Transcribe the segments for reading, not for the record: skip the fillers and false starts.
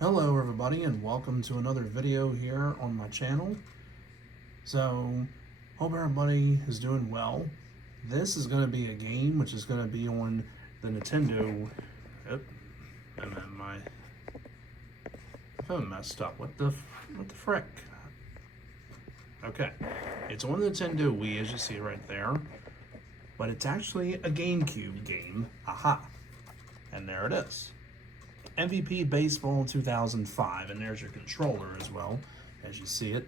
Hello everybody and welcome to another video here on my channel. So, hope everybody is doing well. This is going to be a game which is going to be on the Nintendo... Oop, and then my phone messed up. What the frick? Okay, it's on the Nintendo Wii as you see right there. But it's actually a GameCube game. Aha! And there it is. MVP Baseball 2005, and there's your controller as well, as you see it.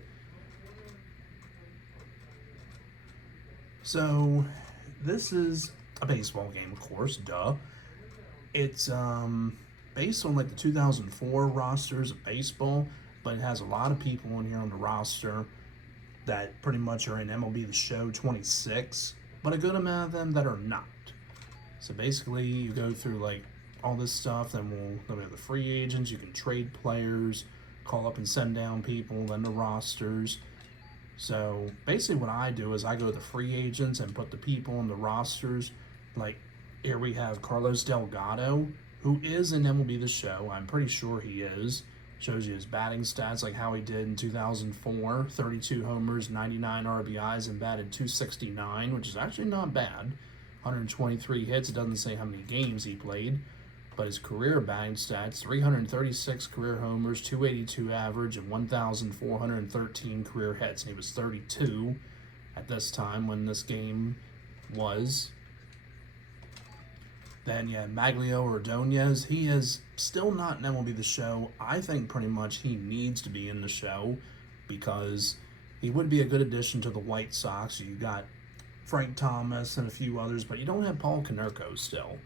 So, this is a baseball game, of course, duh. It's based on like the 2004 rosters of baseball, but it has a lot of people in here on the roster that pretty much are in MLB The Show 26, but a good amount of them that are not. So basically, you go through like all this stuff, then we have the free agents, you can trade players, call up and send down people, then the rosters. So basically what I do is I go to the free agents and put the people on the rosters. Like here we have Carlos Delgado, who is in MLB The Show. I'm pretty sure he is. Shows you his batting stats, like how he did in 2004, 32 homers, 99 RBIs, and batted .269, which is actually not bad. 123 hits. It doesn't say how many games he played. But his career batting stats, 336 career homers, 282 average, and 1,413 career hits. And he was 32 at this time when this game was. Then you have Maglio Ordonez. He is still not in MLB The Show. I think pretty much he needs to be in the show because he would be a good addition to the White Sox. You got Frank Thomas and a few others, but you don't have Paul Konerko still.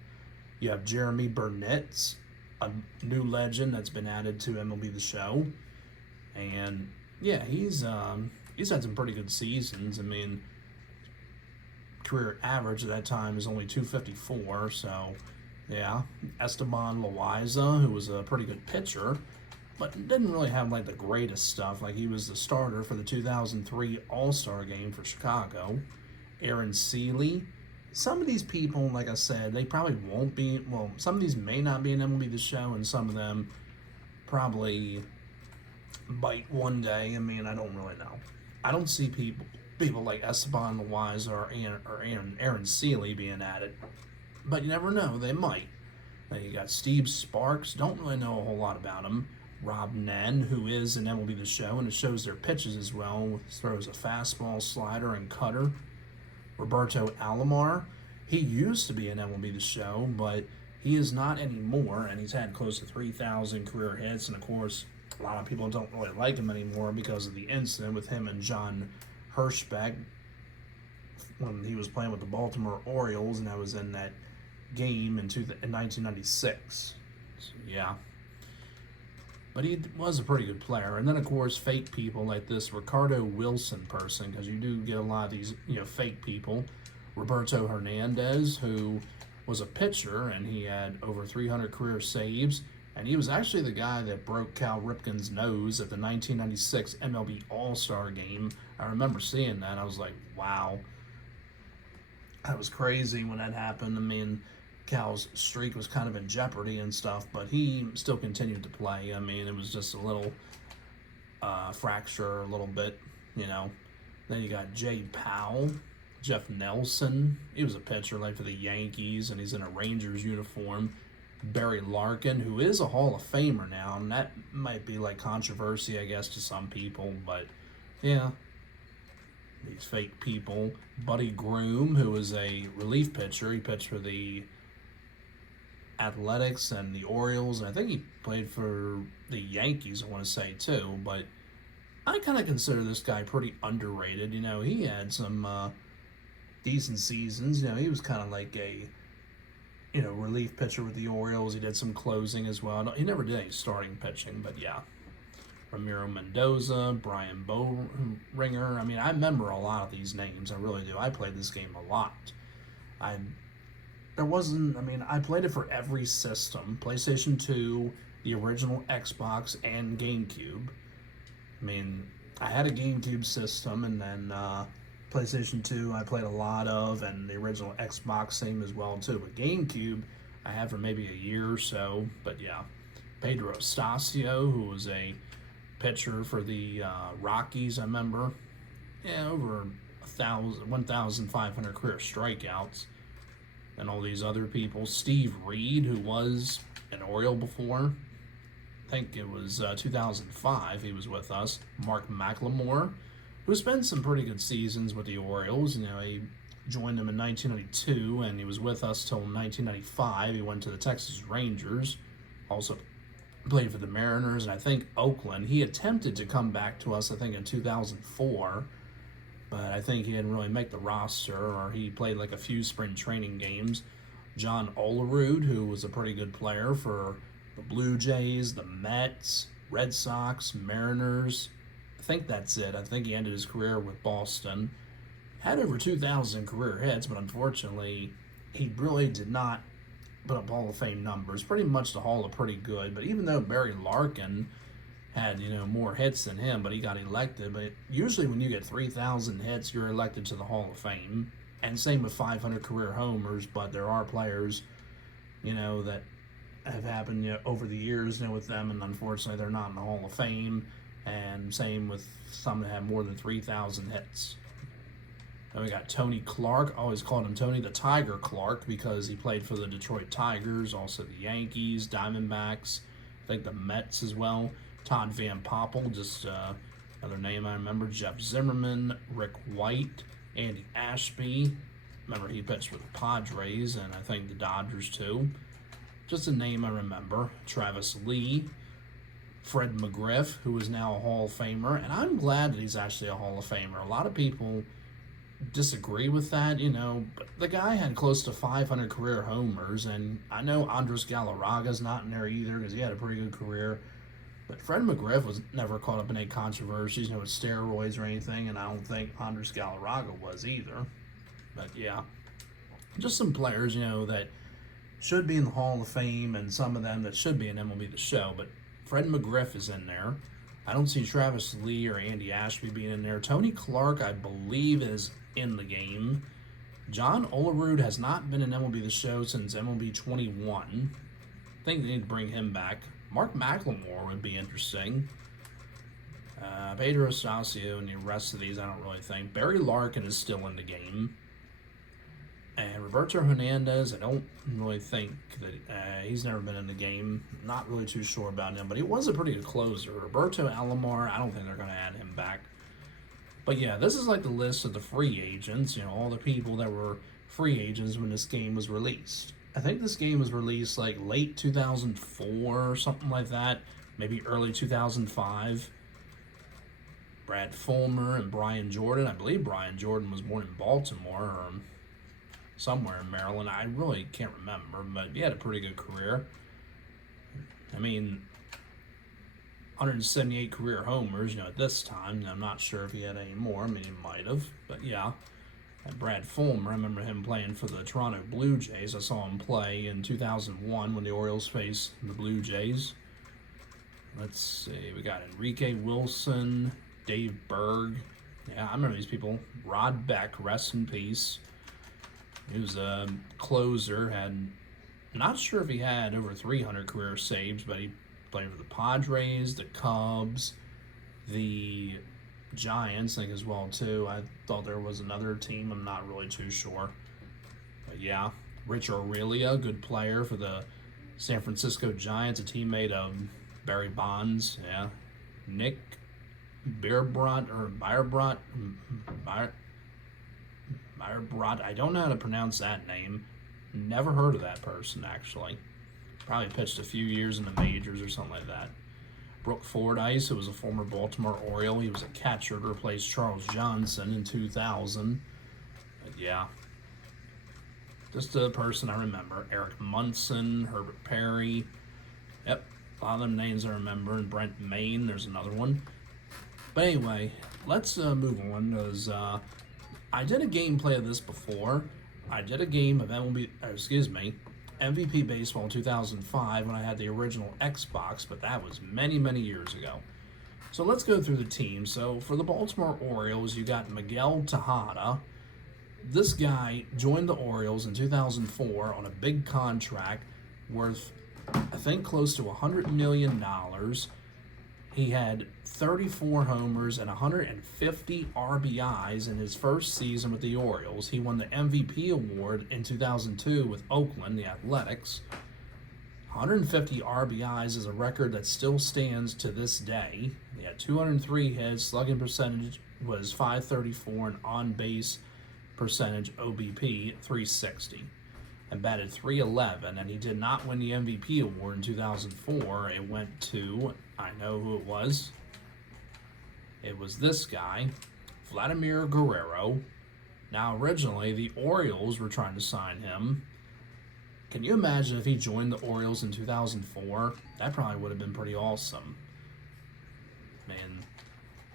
You have Jeremy Burnett, a new legend that's been added to MLB The Show. And yeah, he's had some pretty good seasons. I mean, career average at that time is only 254, so yeah. Esteban Loaiza, who was a pretty good pitcher, but didn't really have like the greatest stuff. Like he was the starter for the 2003 All-Star game for Chicago. Aaron Seeley. Some of these people, like I said, they probably won't be, well, some of these may not be in MLB The Show, and some of them probably bite one day. I mean, I don't really know. I don't see people like Esteban Loaiza or Aaron Seeley being added, but you never know, they might. Then you got Steve Sparks, don't really know a whole lot about him. Rob Nen, who is in MLB The Show, and it shows their pitches as well. Throws a fastball, slider, and cutter. Roberto Alomar, he used to be in MLB The Show, but he is not anymore, and he's had close to 3,000 career hits, and of course, a lot of people don't really like him anymore because of the incident with him and John Hirschbeck when he was playing with the Baltimore Orioles, and that was in that game in 1996. So, yeah. But he was a pretty good player. And then, of course, fake people like this Ricardo Wilson person, because you do get a lot of these, fake people. Roberto Hernandez, who was a pitcher, and he had over 300 career saves. And he was actually the guy that broke Cal Ripken's nose at the 1996 MLB All-Star game. I remember seeing that. I was like, wow. That was crazy when that happened. I mean, Cal's streak was kind of in jeopardy and stuff, but he still continued to play. I mean, it was just a little fracture, a little bit, Then you got Jay Powell, Jeff Nelson. He was a pitcher like for the Yankees, and he's in a Rangers uniform. Barry Larkin, who is a Hall of Famer now, and that might be like controversy, I guess, to some people, but yeah. These fake people. Buddy Groom, who was a relief pitcher. He pitched for the Athletics and the Orioles, and I think he played for the Yankees, I want to say, too, but I kind of consider this guy pretty underrated. He had some decent seasons. He was kind of like a, relief pitcher with the Orioles. He did some closing as well. He never did any starting pitching, but yeah. Ramiro Mendoza, Brian Bowringer. I mean, I remember a lot of these names. I really do. I played this game a lot. I played it for every system. PlayStation 2, the original Xbox, and GameCube. I mean, I had a GameCube system, and then PlayStation 2 I played a lot of, and the original Xbox same as well, too. But GameCube I had for maybe a year or so, but yeah. Pedro Stasio, who was a pitcher for the Rockies, I remember. Yeah, over 1,500 career strikeouts. And all these other people. Steve Reed, who was an Oriole before. I think it was 2005 he was with us. Mark McLemore, who spent some pretty good seasons with the Orioles. You know, he joined them in 1992, and he was with us till 1995. He went to the Texas Rangers, also played for the Mariners, and I think Oakland. He attempted to come back to us, I think, in 2004, but I think he didn't really make the roster, or he played like a few spring training games. John Olerud, who was a pretty good player for the Blue Jays, the Mets, Red Sox, Mariners. I think that's it. I think he ended his career with Boston. Had over 2,000 career hits, but unfortunately, he really did not put up Hall of Fame numbers. Pretty much the Hall of pretty good, but even though Barry Larkin had, more hits than him, but he got elected. But usually when you get 3,000 hits, you're elected to the Hall of Fame. And same with 500 career homers, but there are players, that have happened over the years, with them, and unfortunately they're not in the Hall of Fame. And same with some that have more than 3,000 hits. Then we got Tony Clark. I always called him Tony the Tiger Clark because he played for the Detroit Tigers, also the Yankees, Diamondbacks, I think the Mets as well. Todd Van Poppel, just another name I remember. Jeff Zimmerman, Rick White, Andy Ashby. Remember he pitched with the Padres and I think the Dodgers too. Just a name I remember. Travis Lee, Fred McGriff, who is now a Hall of Famer, and I'm glad that he's actually a Hall of Famer. A lot of people disagree with that, but the guy had close to 500 career homers, and I know Andres Galarraga's not in there either because he had a pretty good career, but Fred McGriff was never caught up in any controversies, with steroids or anything, and I don't think Andres Galarraga was either. But yeah, just some players, that should be in the Hall of Fame, and some of them that should be in MLB The Show, but Fred McGriff is in there. I don't see Travis Lee or Andy Ashby being in there. Tony Clark, I believe, is in the game. John Olerud has not been in MLB The Show since MLB 21. I think they need to bring him back. Mark McLemore would be interesting. Pedro Stasio and the rest of these, I don't really think. Barry Larkin is still in the game. And Roberto Hernandez, I don't really think that he's never been in the game. Not really too sure about him, but he was a pretty good closer. Roberto Alomar, I don't think they're going to add him back. But yeah, this is like the list of the free agents, all the people that were free agents when this game was released. I think this game was released like late 2004 or something like that, maybe early 2005. Brad Fulmer and Brian Jordan. I believe Brian Jordan was born in Baltimore or somewhere in Maryland. I really can't remember, but he had a pretty good career. I mean, 178 career homers, at this time. I'm not sure if he had any more. I mean, he might have, but yeah. And Brad Fulmer, I remember him playing for the Toronto Blue Jays. I saw him play in 2001 when the Orioles faced the Blue Jays. Let's see, we got Enrique Wilson, Dave Berg. Yeah, I remember these people. Rod Beck, rest in peace. He was a closer, not sure if he had over 300 career saves, but he played for the Padres, the Cubs, the Giants, I think as well too. I thought there was another team, I'm not really too sure. But yeah, Rich Aurelia, good player for the San Francisco Giants, a teammate of Barry Bonds. Yeah, Nick Bierbrot, I don't know how to pronounce that name. Never heard of that person, actually. Probably pitched a few years in the majors or something like that. Brooke Fordyce, who was a former Baltimore Oriole. He was a catcher to replace Charles Johnson in 2000. But yeah, just a person I remember. Eric Munson, Herbert Perry. Yep, a lot of them names I remember. And Brent Maine, there's another one. But anyway, let's move on, because I did a gameplay of this before. I did a game of MVP Baseball in 2005 when I had the original Xbox, but that was many, many years ago. So let's go through the team. So for the Baltimore Orioles, you got Miguel Tejada. This guy joined the Orioles in 2004 on a big contract worth I think, close to $100 million. He had 34 homers and 150 RBIs in his first season with the Orioles. He won the MVP award in 2002 with Oakland, the Athletics. 150 RBIs is a record that still stands to this day. He had 203 hits, slugging percentage was .534, and on-base percentage, OBP, .360. And batted .311, and he did not win the MVP award in 2004. It went to, I know who it was. It was this guy, Vladimir Guerrero. Now, originally, the Orioles were trying to sign him. Can you imagine if he joined the Orioles in 2004? That probably would have been pretty awesome. Man,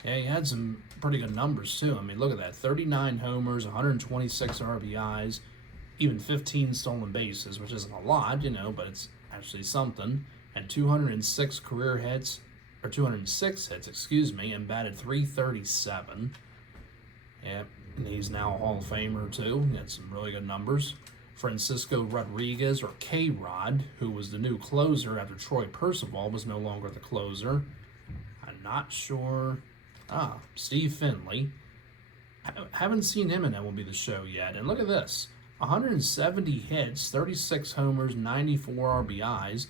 yeah, he had some pretty good numbers, too. I mean, look at that. 39 homers, 126 RBIs, even 15 stolen bases, which isn't a lot, but it's actually something. And 206 career hits, or 206 hits, and batted .337. Yep, and he's now a Hall of Famer, too. He had some really good numbers. Francisco Rodriguez, or K-Rod, who was the new closer after Troy Percival was no longer the closer. I'm not sure. Steve Finley. Haven't seen him in MLB The Show yet. And look at this. 170 hits, 36 homers, 94 RBIs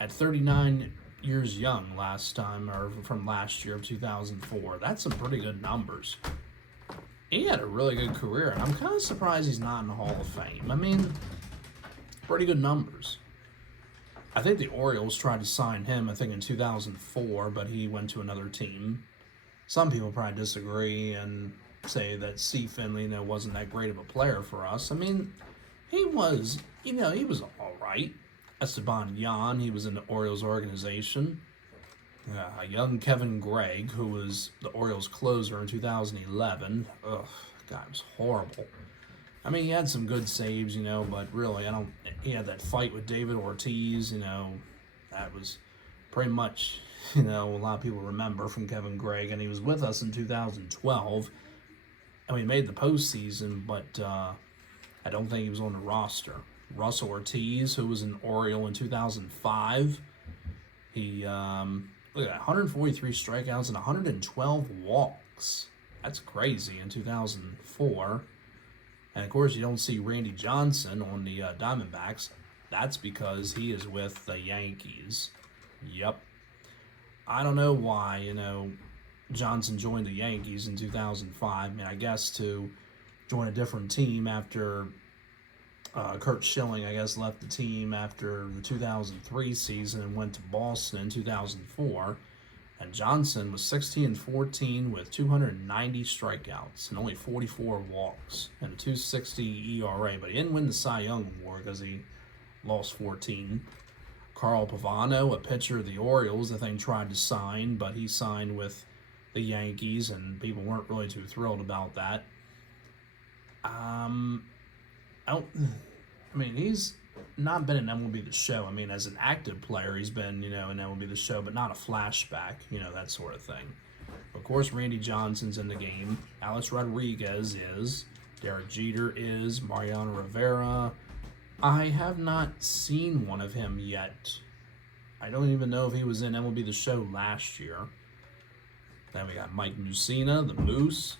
at 39 years young last time, or from last year of 2004. That's some pretty good numbers. He had a really good career, and I'm kind of surprised he's not in the Hall of Fame. I mean, pretty good numbers. I think the Orioles tried to sign him, I think, in 2004, but he went to another team. Some people probably disagree and say that C. Finley, wasn't that great of a player for us. I mean, he was, he was all right. Esteban Yan, he was in the Orioles organization. A young Kevin Gregg, who was the Orioles closer in 2011. Ugh, God, it was horrible. I mean, he had some good saves, but really, he had that fight with David Ortiz, that was pretty much, a lot of people remember from Kevin Gregg, and he was with us in 2012. And we made the postseason, but I don't think he was on the roster. Russell Ortiz, who was an Oriole in 2005, he, look at that, 143 strikeouts and 112 walks. That's crazy in 2004. And, of course, you don't see Randy Johnson on the Diamondbacks. That's because he is with the Yankees. Yep. I don't know why, Johnson joined the Yankees in 2005. I mean, I guess to join a different team after Kurt Schilling, I guess, left the team after the 2003 season and went to Boston in 2004. And Johnson was 16-14 with 290 strikeouts and only 44 walks and a .260 ERA. But he didn't win the Cy Young Award because he lost 14. Carl Pavano, a pitcher of the Orioles, I think tried to sign, but he signed with the Yankees, and people weren't really too thrilled about that. He's not been in MLB The Show. I mean, as an active player, he's been, in MLB The Show, but not a flashback, that sort of thing. Of course, Randy Johnson's in the game. Alex Rodriguez is. Derek Jeter is. Mariano Rivera. I have not seen one of him yet. I don't even know if he was in MLB The Show last year. Then we got Mike Mussina, the Moose.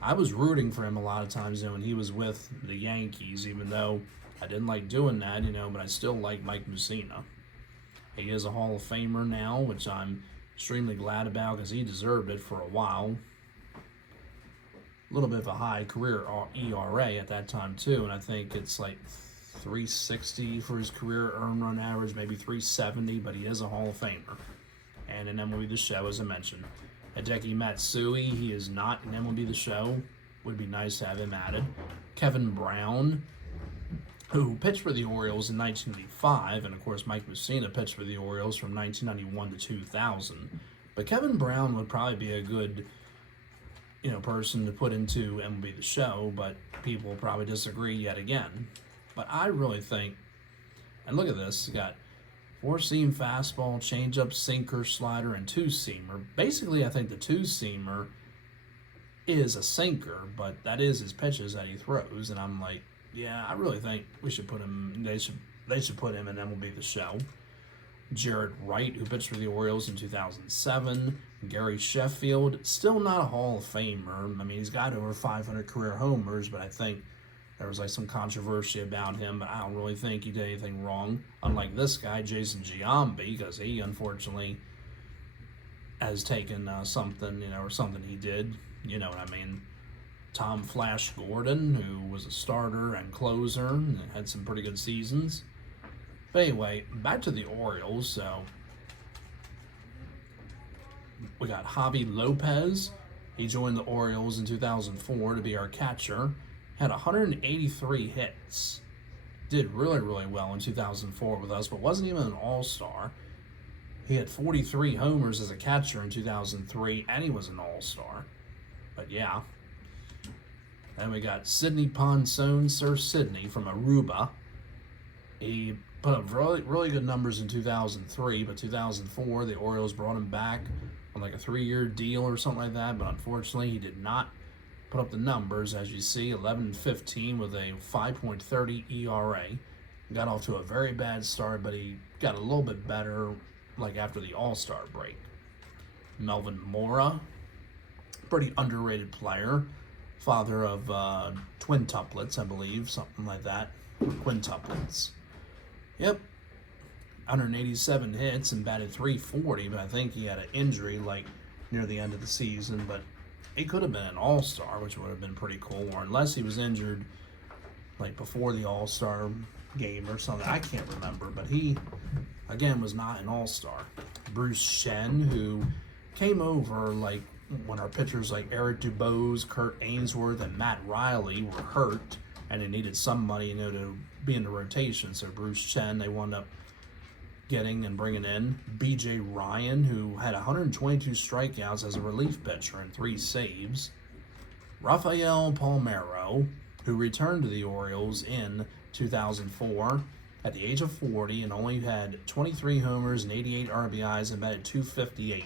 I was rooting for him a lot of times, when he was with the Yankees, even though I didn't like doing that, but I still like Mike Mussina. He is a Hall of Famer now, which I'm extremely glad about because he deserved it for a while. A little bit of a high career ERA at that time, too, and I think it's like 360 for his career earned run average, maybe 370, but he is a Hall of Famer. And in MLB The Show, as I mentioned. Hideki Matsui, he is not in MLB The Show. Would be nice to have him added. Kevin Brown, who pitched for the Orioles in 1985, and of course Mike Mussina pitched for the Orioles from 1991 to 2000. But Kevin Brown would probably be a good, person to put into MLB The Show, but people will probably disagree yet again. But I really think, and look at this, you got 4-seam fastball, changeup, sinker, slider, and 2-seamer. Basically, I think the 2-seamer is a sinker, but that is his pitches that he throws. And I'm like, yeah, I really think we should put him. They should they should put him in MLB The Show. Jared Wright, who pitched for the Orioles in 2007. Gary Sheffield, still not a Hall of Famer. I mean, he's got over 500 career homers, but I think there was like some controversy about him, but I don't really think he did anything wrong. Unlike this guy, Jason Giambi, because he unfortunately has taken something, or something he did, you know what I mean. Tom Flash Gordon, who was a starter and closer and had some pretty good seasons. But anyway, back to the Orioles. So we got Javi Lopez. He joined the Orioles in 2004 to be our catcher. Had 183 hits. Did really, really well in 2004 with us, but wasn't even an all-star. He had 43 homers as a catcher in 2003, and he was an all-star. But yeah. Then we got Sidney Ponson, Sir Sidney from Aruba. He put up really, really good numbers in 2003, but 2004, the Orioles brought him back on like a 3-year deal or something like that, but unfortunately, he did not put up the numbers. As you see, 11-15 with a 5.30 ERA. Got off to a very bad start, but he got a little bit better like after the All-Star break. Melvin Mora, pretty underrated player. Father of twintuplets, I believe, something like that. Quintuplets. Yep. 187 hits and batted .340, but I think he had an injury like near the end of the season, but he could have been an all-star, which would have been pretty cool, or unless he was injured like before the all-star game or something. I can't remember, but he, again, was not an all-star. Bruce Shen, who came over like when our pitchers like Eric Dubose, Kurt Ainsworth, and Matt Riley were hurt, and they needed some money, to be in the rotation. So Bruce Chen, they wound up getting and bringing in. B.J. Ryan, who had 122 strikeouts as a relief pitcher and 3 saves. Rafael Palmeiro, who returned to the Orioles in 2004 at the age of 40 and only had 23 homers and 88 RBIs and batted .258.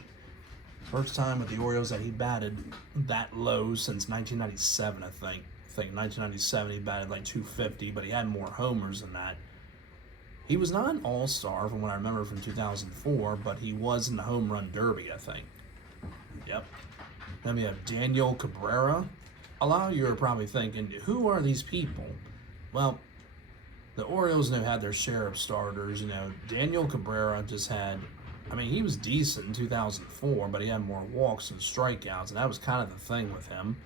First time with the Orioles that he batted that low since 1997, I think. I think 1997 he batted like .250, but he had more homers than that. He was not an all-star from what I remember from 2004, but he was in the home run derby, I think. Yep. Then we have Daniel Cabrera. A lot of you are probably thinking, who are these people? Well, the Orioles had their share of starters. Daniel Cabrera just had, he was decent in 2004, but he had more walks and strikeouts, and that was kind of the thing with him.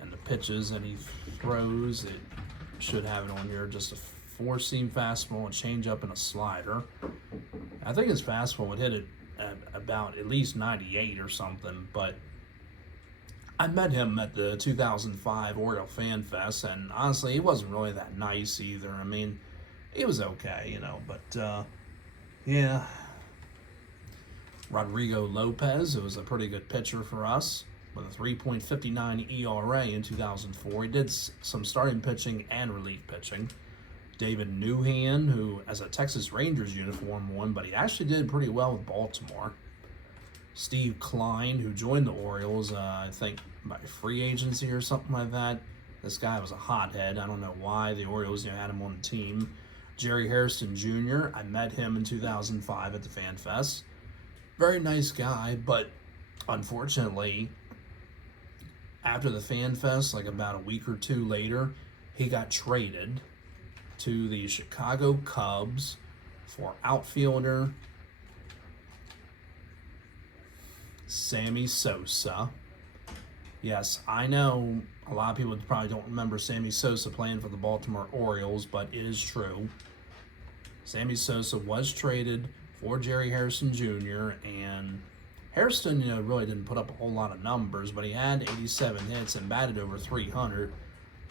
And the pitches that he throws, it should have it on here, just a 4-seam fastball, a changeup, and a slider. I think his fastball would hit it at about at least 98 or something, but I met him at the 2005 Oriole Fan Fest, and honestly, he wasn't really that nice either. He was okay, but yeah. Rodrigo Lopez, who was a pretty good pitcher for us, with a 3.59 ERA in 2004. He did some starting pitching and relief pitching. David Newhan, who has a Texas Rangers uniform won, but he actually did pretty well with Baltimore. Steve Klein, who joined the Orioles, I think by free agency or something like that. This guy was a hothead. I don't know why the Orioles had him on the team. Jerry Hairston Jr., I met him in 2005 at the Fan Fest. Very nice guy, but unfortunately, after the Fan Fest, like about a week or two later, he got traded to the Chicago Cubs for outfielder Sammy Sosa. Yes, I know a lot of people probably don't remember Sammy Sosa playing for the Baltimore Orioles, but it is true. Sammy Sosa was traded for Jerry Hairston Jr., and Hairston, really didn't put up a whole lot of numbers, but he had 87 hits and batted over 300.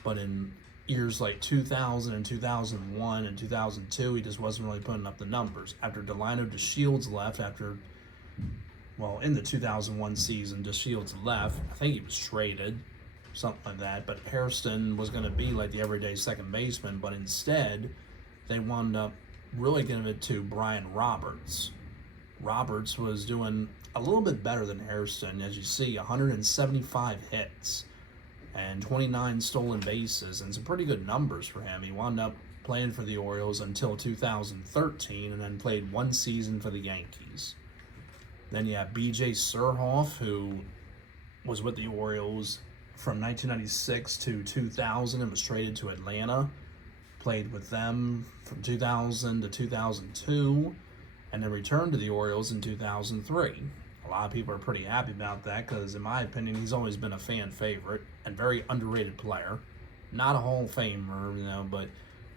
But in years like 2000 and 2001 and 2002, he just wasn't really putting up the numbers. After Delino DeShields left, in the 2001 season, DeShields left. I think he was traded, something like that. But Hairston was going to be like the everyday second baseman, but instead, they wound up really giving it to Brian Roberts. Roberts was doing a little bit better than Hairston. As you see, 175 hits and 29 stolen bases, and some pretty good numbers for him. He wound up playing for the Orioles until 2013, and then played one season for the Yankees. Then you have B.J. Surhoff, who was with the Orioles from 1996 to 2000 and was traded to Atlanta. Played with them from 2000 to 2002, and then returned to the Orioles in 2003. A lot of people are pretty happy about that because, in my opinion, he's always been a fan favorite and very underrated player. Not a Hall of Famer, but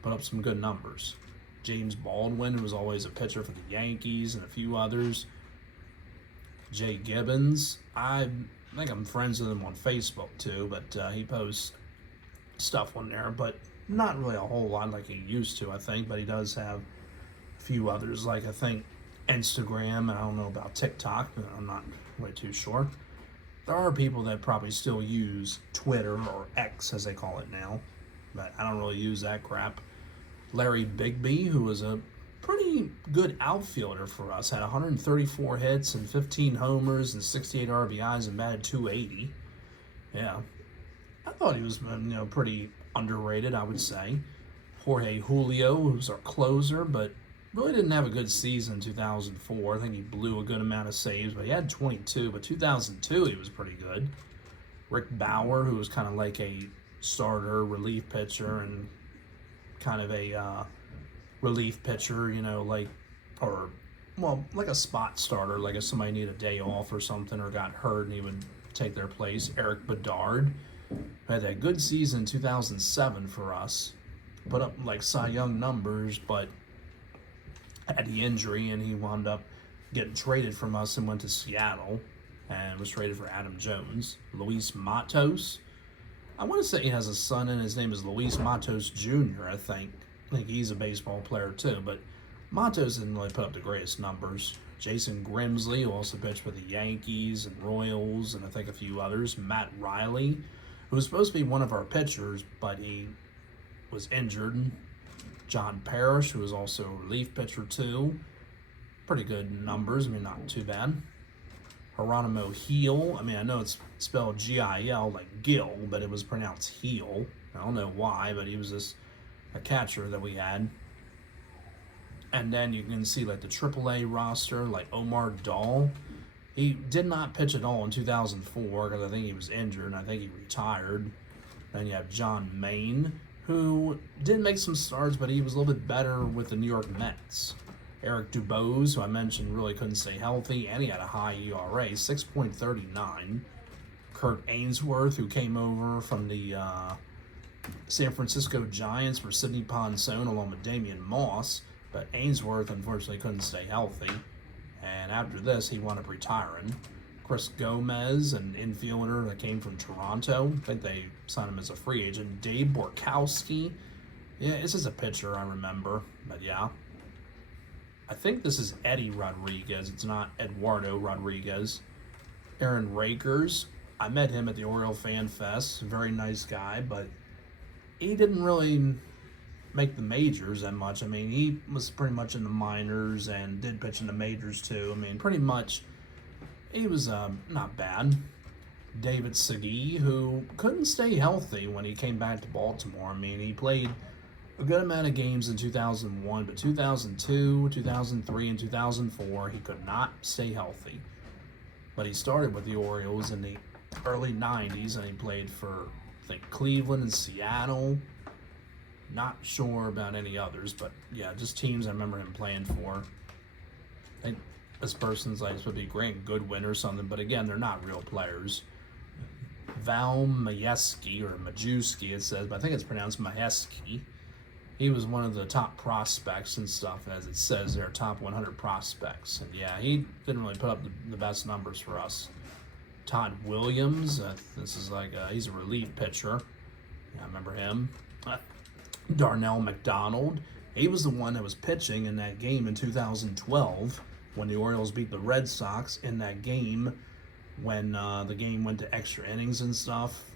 put up some good numbers. James Baldwin, who was always a pitcher for the Yankees, and a few others. Jay Gibbons, I think I'm friends with him on Facebook too, but he posts stuff on there, but not really a whole lot like he used to, I think, but he does have a few others, like I think Instagram, and I don't know about TikTok, but I'm not way too sure. There are people that probably still use Twitter, or X as they call it now, but I don't really use that crap. Larry Bigby, who was a pretty good outfielder for us, had 134 hits and 15 homers and 68 RBIs and batted .280. Yeah, I thought he was pretty underrated, I would say. Jorge Julio, who's our closer, but really didn't have a good season in 2004. I think he blew a good amount of saves, but he had 22. But 2002, he was pretty good. Rick Bauer, who was kind of like a starter, relief pitcher, and kind of a relief pitcher, like a spot starter, like if somebody needed a day off or something or got hurt and he would take their place. Eric Bedard had a good season in 2007 for us. Put up like Cy Young numbers, but had the injury, and he wound up getting traded from us and went to Seattle and was traded for Adam Jones. Luis Matos, I want to say he has a son, and his name is Luis Matos Jr., I think. I think he's a baseball player too, but Matos didn't really put up the greatest numbers. Jason Grimsley, who also pitched for the Yankees and Royals, and I think a few others. Matt Riley, who was supposed to be one of our pitchers, but he was injured. John Parrish, who was also a relief pitcher too. Pretty good numbers, not too bad. Geronimo Heel, I know it's spelled G-I-L, like Gil, but it was pronounced Heel. I don't know why, but he was a catcher that we had. And then you can see like the AAA roster, like Omar Dahl. He did not pitch at all in 2004 because I think he was injured, and I think he retired. Then you have John Maine, who did make some starts, but he was a little bit better with the New York Mets. Eric Dubose, who I mentioned really couldn't stay healthy, and he had a high ERA, 6.39. Kurt Ainsworth, who came over from the San Francisco Giants for Sidney Ponson along with Damian Moss, but Ainsworth unfortunately couldn't stay healthy, and after this he wound up retiring. Chris Gomez, an infielder that came from Toronto, I think they signed him as a free agent. Dave Borkowski, yeah, this is a pitcher I remember, but yeah. I think this is Eddie Rodriguez, it's not Eduardo Rodriguez. Aaron Rakers, I met him at the Oriole Fan Fest, very nice guy, but he didn't really make the majors that much. He was pretty much in the minors and did pitch in the majors too. Pretty much he was not bad. David Segui, who couldn't stay healthy when he came back to Baltimore. He played a good amount of games in 2001, but 2002, 2003, and 2004, he could not stay healthy. But he started with the Orioles in the early 90s, and he played for, I think, Cleveland and Seattle. Not sure about any others, but yeah, just teams I remember him playing for. I think this person's like, this would be Grant Goodwin or something, but again, they're not real players. Val Majewski, or Majewski it says, but I think it's pronounced Majewski. He was one of the top prospects and stuff, as it says there, top 100 prospects. And yeah, he didn't really put up the best numbers for us. Todd Williams, this is like, he's a relief pitcher. Yeah, I remember him. Darnell McDonald, he was the one that was pitching in that game in 2012 when the Orioles beat the Red Sox in that game when the game went to extra innings and stuff.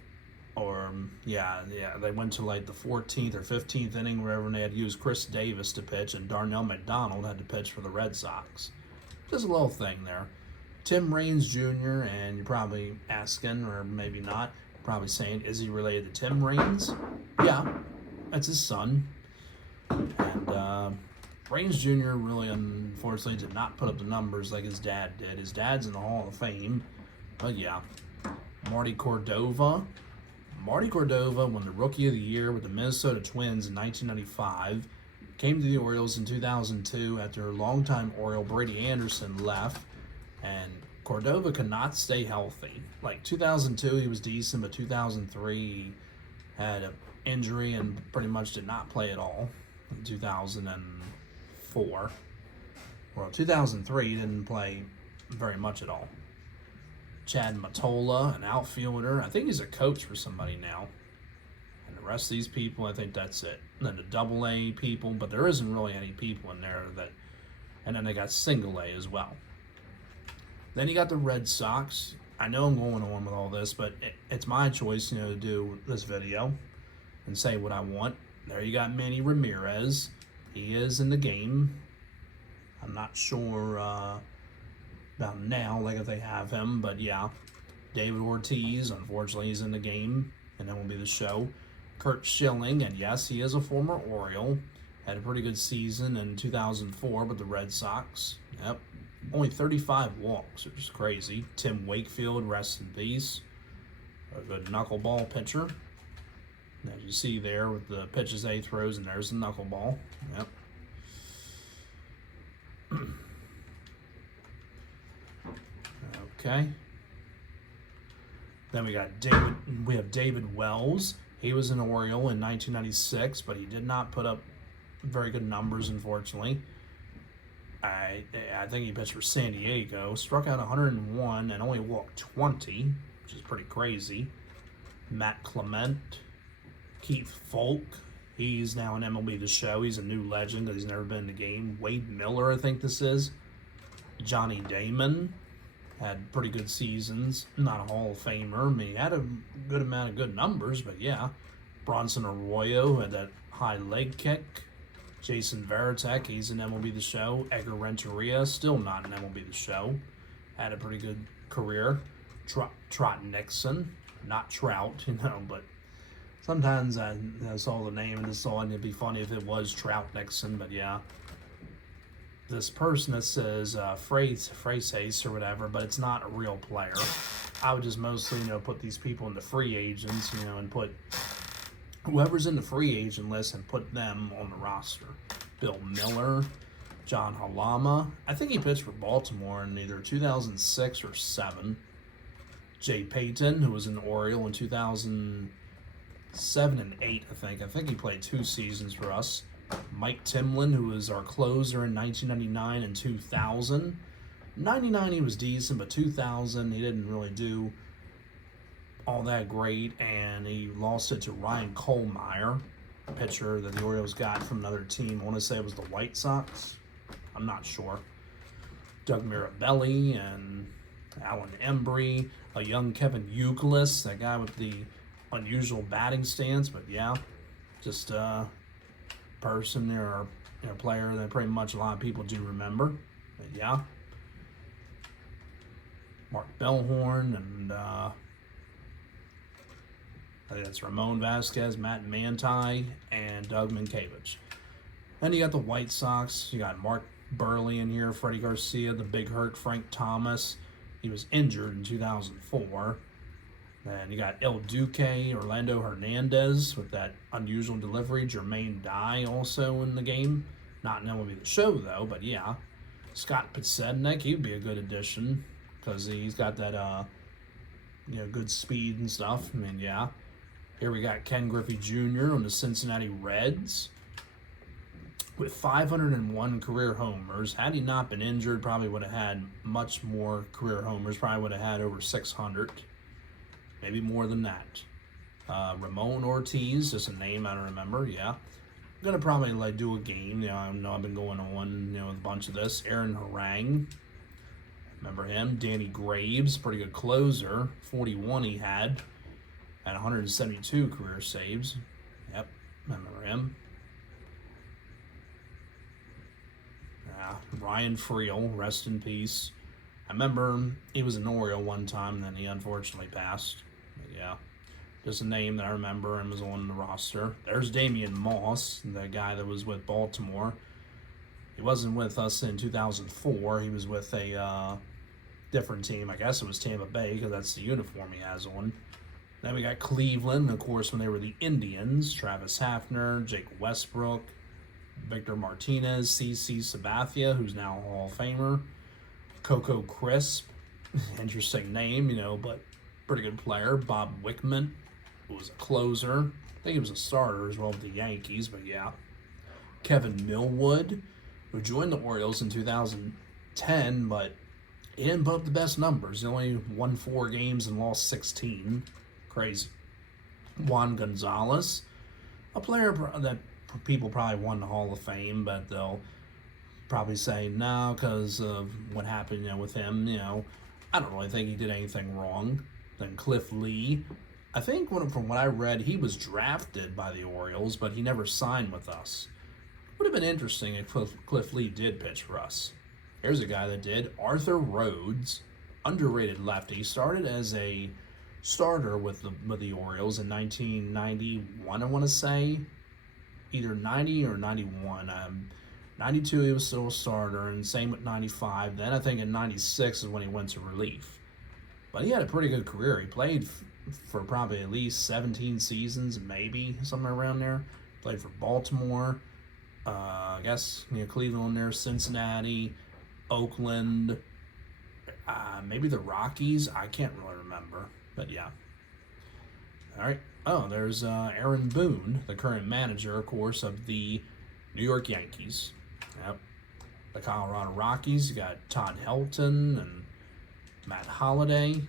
Or, yeah, they went to like the 14th or 15th inning, wherever, and they had used Chris Davis to pitch, and Darnell McDonald had to pitch for the Red Sox. Just a little thing there. Tim Raines Jr., and you're probably asking, or maybe not, probably saying, is he related to Tim Raines? Yeah, that's his son. And Brains Jr. really, unfortunately, did not put up the numbers like his dad did. His dad's in the Hall of Fame. But yeah, Marty Cordova. Marty Cordova won the Rookie of the Year with the Minnesota Twins in 1995. Came to the Orioles in 2002 after longtime Oriole Brady Anderson left. And Cordova could not stay healthy. Like 2002, he was decent, but 2003, he had an injury and pretty much did not play at all. In 2004, well, 2003, he didn't play very much at all. Chad Mottola, an outfielder. I think he's a coach for somebody now. And the rest of these people, I think that's it. And then the double A people, but there isn't really any people in there that. And then they got single A as well. Then you got the Red Sox. I know I'm going on with all this, but it's my choice, to do this video and say what I want. There you got Manny Ramirez. He is in the game. I'm not sure about now, like if they have him, but yeah. David Ortiz, unfortunately, he's in the game, and that will be the show. Kurt Schilling, and yes, he is a former Oriole. Had a pretty good season in 2004 with the Red Sox. Yep. Only 35 walks, which is crazy. Tim Wakefield, rest in peace. A good knuckleball pitcher. As you see there with the pitches he throws, and there's the knuckleball. Yep. Okay. Then we have David Wells. He was an Oriole in 1996, but he did not put up very good numbers, unfortunately. I think he pitched for San Diego. Struck out 101 and only walked 20, which is pretty crazy. Matt Clement. Keith Folk. He's now in MLB The Show. He's a new legend because he's never been in the game. Wade Miller, I think this is. Johnny Damon. Had pretty good seasons. Not a Hall of Famer. I mean, he had a good amount of good numbers, but yeah. Bronson Arroyo had that high leg kick. Jason Varitek, he's in MLB The Show. Edgar Renteria, still not in MLB The Show. Had a pretty good career. Trot Nixon. Not Trout, but sometimes I saw the name and just thought it'd be funny if it was Trout Nixon, but yeah. This person that says Frace or whatever, but it's not a real player. I would just mostly, put these people into free agents, and put whoever's in the free agent list and put them on the roster. Bill Miller, John Halama. I think he pitched for Baltimore in either 2006 or 7. Jay Payton, who was an Oriole in 2007 and 8, I think. I think he played 2 seasons for us. Mike Timlin, who was our closer in 1999 and 2000. 99 he was decent, but 2000 he didn't really do all that great, and he lost it to Ryan Kohlmeyer, a pitcher that the Orioles got from another team. I want to say it was the White Sox. I'm not sure. Doug Mirabelli and Alan Embry, a young Kevin Youkilis, that guy with the unusual batting stance, but yeah, just person there, or player that pretty much a lot of people do remember. But yeah, Mark Bellhorn, and I think that's Ramon Vasquez, Matt Manti, and Doug Minkiewicz. Then you got the White Sox. You got Mark Burley in here, Freddie Garcia, the Big Hurt, Frank Thomas. He was injured in 2004. Then you got El Duque, Orlando Hernandez with that unusual delivery. Jermaine Dye also in the game. Not in MLB The Show, though, but yeah. Scott Podsednik, he'd be a good addition because he's got that, good speed and stuff. I mean, yeah. Here we got Ken Griffey Jr. on the Cincinnati Reds with 501 career homers. Had he not been injured, probably would have had much more career homers. Probably would have had over 600. Maybe more than that. Ramon Ortiz, just a name I don't remember. Yeah, I'm gonna probably do a game. I know I've been going on, with a bunch of this. Aaron Harang, remember him? Danny Graves, pretty good closer. 41 he had 172 career saves. Yep, remember him. Ryan Friel, rest in peace. I remember he was an Oriole one time, and then he unfortunately passed. But yeah. Just a name that I remember and was on the roster. There's Damian Moss, the guy that was with Baltimore. He wasn't with us in 2004. He was with a different team. I guess it was Tampa Bay because that's the uniform he has on. Then we got Cleveland, of course, when they were the Indians. Travis Hafner, Jake Westbrook, Victor Martinez, CC Sabathia, who's now a Hall of Famer. Coco Crisp, interesting name, but pretty good player. Bob Wickman, who was a closer. I think he was a starter as well with the Yankees, but yeah. Kevin Millwood, who joined the Orioles in 2010, but he didn't put up the best numbers. He only won 4 games and lost 16. Crazy. Juan Gonzalez, a player that people probably won the Hall of Fame, but they'll probably say no because of what happened with him. I don't really think he did anything wrong. Then Cliff Lee, I think from what I read, he was drafted by the Orioles, but he never signed with us. Would have been interesting if Cliff Lee did pitch for us. Here's a guy that did. Arthur Rhodes, underrated lefty, started as a starter with the Orioles in 1991, I want to say. Either 90 or 91. 92 he was still a starter, and same with 95. Then I think in 96 is when he went to relief. But he had a pretty good career. He played for probably at least 17 seasons, maybe somewhere around there. Played for Baltimore, I guess Cleveland there, Cincinnati, Oakland, maybe the Rockies. I can't really remember, but yeah. All right. Oh, there's Aaron Boone, the current manager, of course, of the New York Yankees. Yep. The Colorado Rockies. You got Todd Helton and Matt Holliday.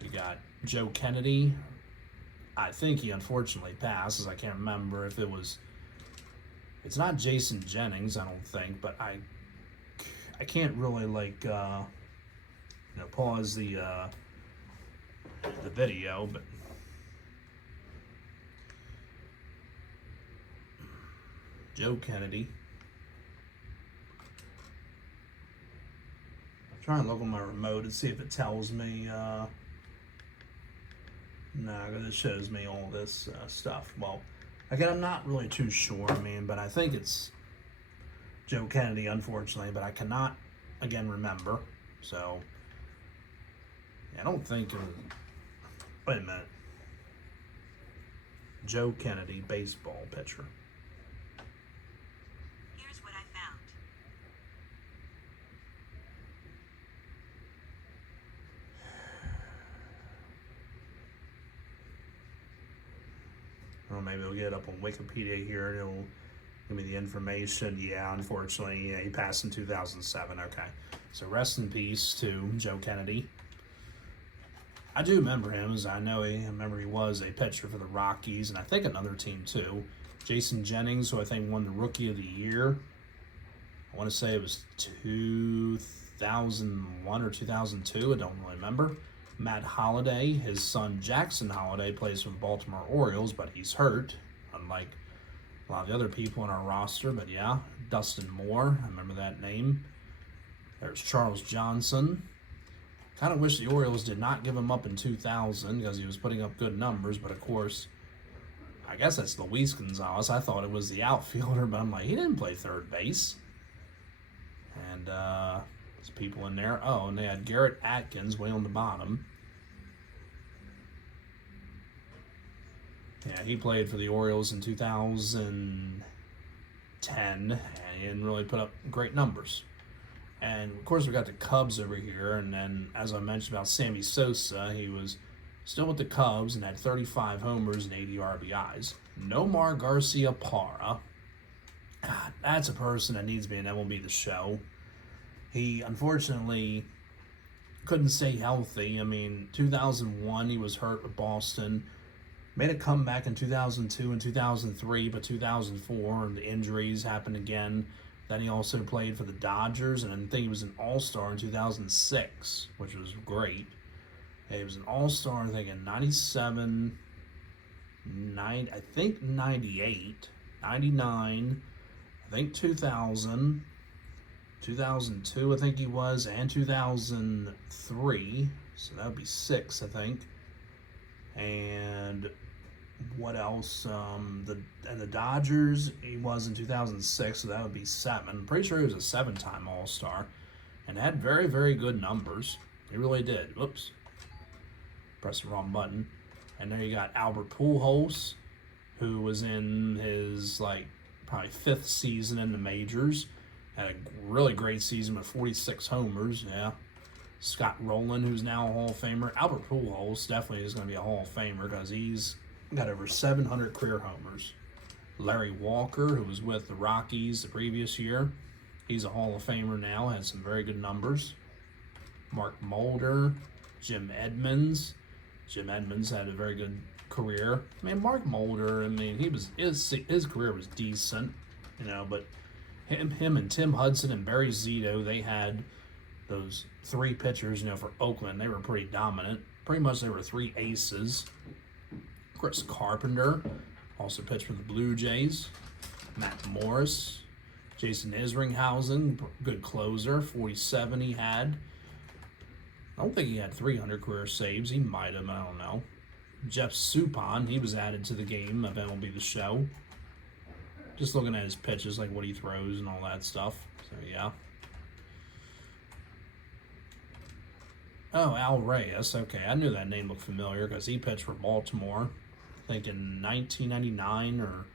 You got Joe Kennedy. I think he unfortunately passed, as I can't remember if it was. It's not Jason Jennings, I don't think, but I can't really pause the video, but. Joe Kennedy. I'm trying to look on my remote and see if it tells me. No, because it shows me all this stuff. Well, again, I'm not really too sure, but I think it's Joe Kennedy, unfortunately, but I cannot, again, remember. So, I don't think it was. Wait a minute. Joe Kennedy, baseball pitcher. Or maybe we'll get it up on Wikipedia here and it'll give me the information. Yeah, unfortunately, he passed in 2007. Okay. So rest in peace to Joe Kennedy. I do remember him, as I remember he was a pitcher for the Rockies and I think another team too. Jason Jennings, who I think won the Rookie of the Year. I want to say it was 2001 or 2002. I don't really remember. Matt Holliday, his son Jackson Holliday, plays for the Baltimore Orioles, but he's hurt, unlike a lot of the other people on our roster. But yeah, Dustin Moore, I remember that name. There's Charles Johnson. Kind of wish the Orioles did not give him up in 2000 because he was putting up good numbers, but of course, I guess that's Luis Gonzalez. I thought it was the outfielder, but I'm like, he didn't play third base. And there's people in there. Oh, and they had Garrett Atkins way on the bottom. Yeah, he played for the Orioles in 2010, and he didn't really put up great numbers. And, of course, we got the Cubs over here, and then, as I mentioned about Sammy Sosa, he was still with the Cubs and had 35 homers and 80 RBIs. Nomar Garcia-Parra, that's a person that needs to be in MLB The Show. He, unfortunately, couldn't stay healthy. 2001, he was hurt with Boston. Made a comeback in 2002 and 2003, but 2004, the injuries happened again. Then he also played for the Dodgers, and I think he was an All-Star in 2006, which was great. He was an All-Star, I think, in 97, I think 98, 99, I think 2000, 2002, I think he was, and 2003. So that would be 6, I think. And what else? The Dodgers, he was in 2006, so that would be 7. I'm pretty sure he was a 7-time All-Star, and had very, very good numbers. He really did. Whoops, pressed the wrong button. And there you got Albert Pujols, who was in his probably 5th season in the majors. Had a really great season with 46 homers. Yeah. Scott Rowland, who's now a Hall of Famer. Albert Pujols definitely is going to be a Hall of Famer because he's got over 700 career homers. Larry Walker, who was with the Rockies the previous year, he's a Hall of Famer now, has some very good numbers. Mark Mulder, Jim Edmonds. Jim Edmonds had a very good career. I mean, Mark Mulder, his career was decent, but him and Tim Hudson and Barry Zito, they had those 3 pitchers, for Oakland. They were pretty dominant. Pretty much they were 3 aces. Chris Carpenter also pitched for the Blue Jays. Matt Morris, Jason Isringhausen, good closer, 47 he had. I don't think he had 300 career saves. He might have, I don't know. Jeff Suppan, he was added to the game of MLB The Show. Just looking at his pitches, like what he throws and all that stuff. So, yeah. Oh, Al Reyes. Okay, I knew that name looked familiar because he pitched for Baltimore, I think in 1999 or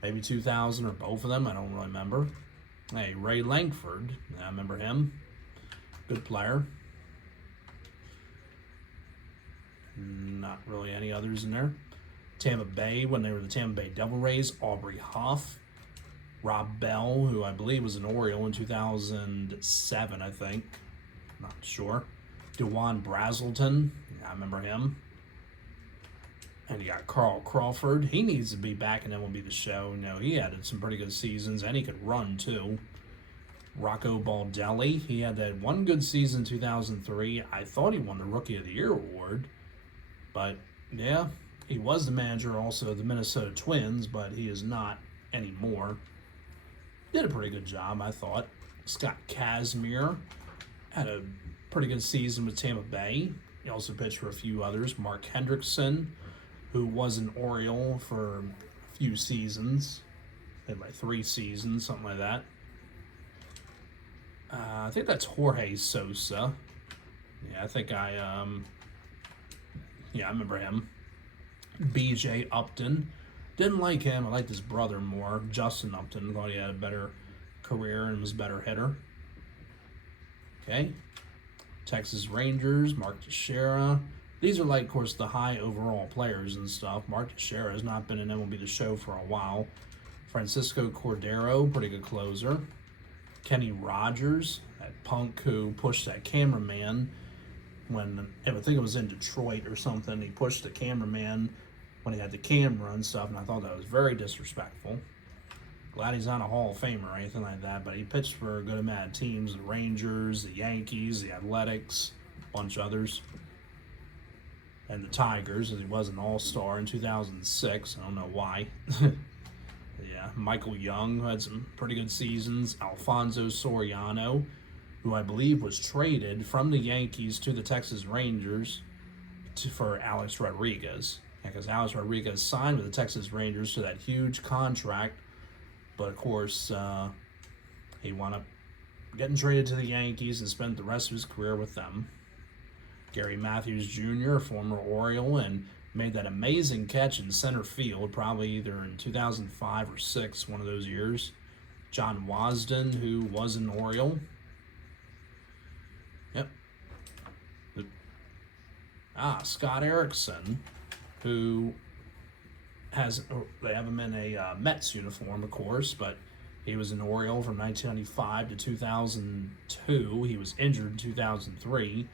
maybe 2000 or both of them. I don't really remember. Hey, Ray Langford. I remember him. Good player. Not really any others in there. Tampa Bay, when they were the Tampa Bay Devil Rays, Aubrey Huff. Rob Bell, who I believe was an Oriole in 2007, I think. Not sure. DeJuan Brazelton, I remember him. And you got Carl Crawford. He needs to be back in MLB The Show. He had some pretty good seasons, and he could run too. Rocco Baldelli, he had that one good season in 2003. I thought he won the Rookie of the Year award. But, yeah, he was the manager also of the Minnesota Twins, but he is not anymore. Did a pretty good job, I thought. Scott Kazmir had a pretty good season with Tampa Bay. He also pitched for a few others. Mark Hendrickson, who was an Oriole for a few seasons. Had 3 seasons, something like that. I think that's Jorge Sosa. Yeah, I remember him. B.J. Upton. Didn't like him. I liked his brother more. Justin Upton. Thought he had a better career and was a better hitter. Okay. Texas Rangers, Mark Teixeira. These are of course, the high overall players and stuff. Mark Teixeira has not been in MLB The Show for a while. Francisco Cordero, pretty good closer. Kenny Rogers, that punk who pushed that cameraman when, I think it was in Detroit or something. He pushed the cameraman when he had the camera and stuff, and I thought that was very disrespectful. Glad he's not a Hall of Famer or anything like that, but he pitched for a good amount of teams. The Rangers, the Yankees, the Athletics, a bunch of others. And the Tigers, as he was an All-Star in 2006. I don't know why. Yeah, Michael Young, who had some pretty good seasons. Alfonso Soriano, who I believe was traded from the Yankees to the Texas Rangers for Alex Rodriguez. Because Alex Rodriguez signed with the Texas Rangers to that huge contract. But, of course, he wound up getting traded to the Yankees and spent the rest of his career with them. Gary Matthews Jr., a former Oriole, and made that amazing catch in center field, probably either in 2005 or 6, one of those years. John Wasden, who was an Oriole. Yep. Scott Erickson, who they have him in a Mets uniform, of course, but he was an Oriole from 1995 to 2002. He was injured in 2003.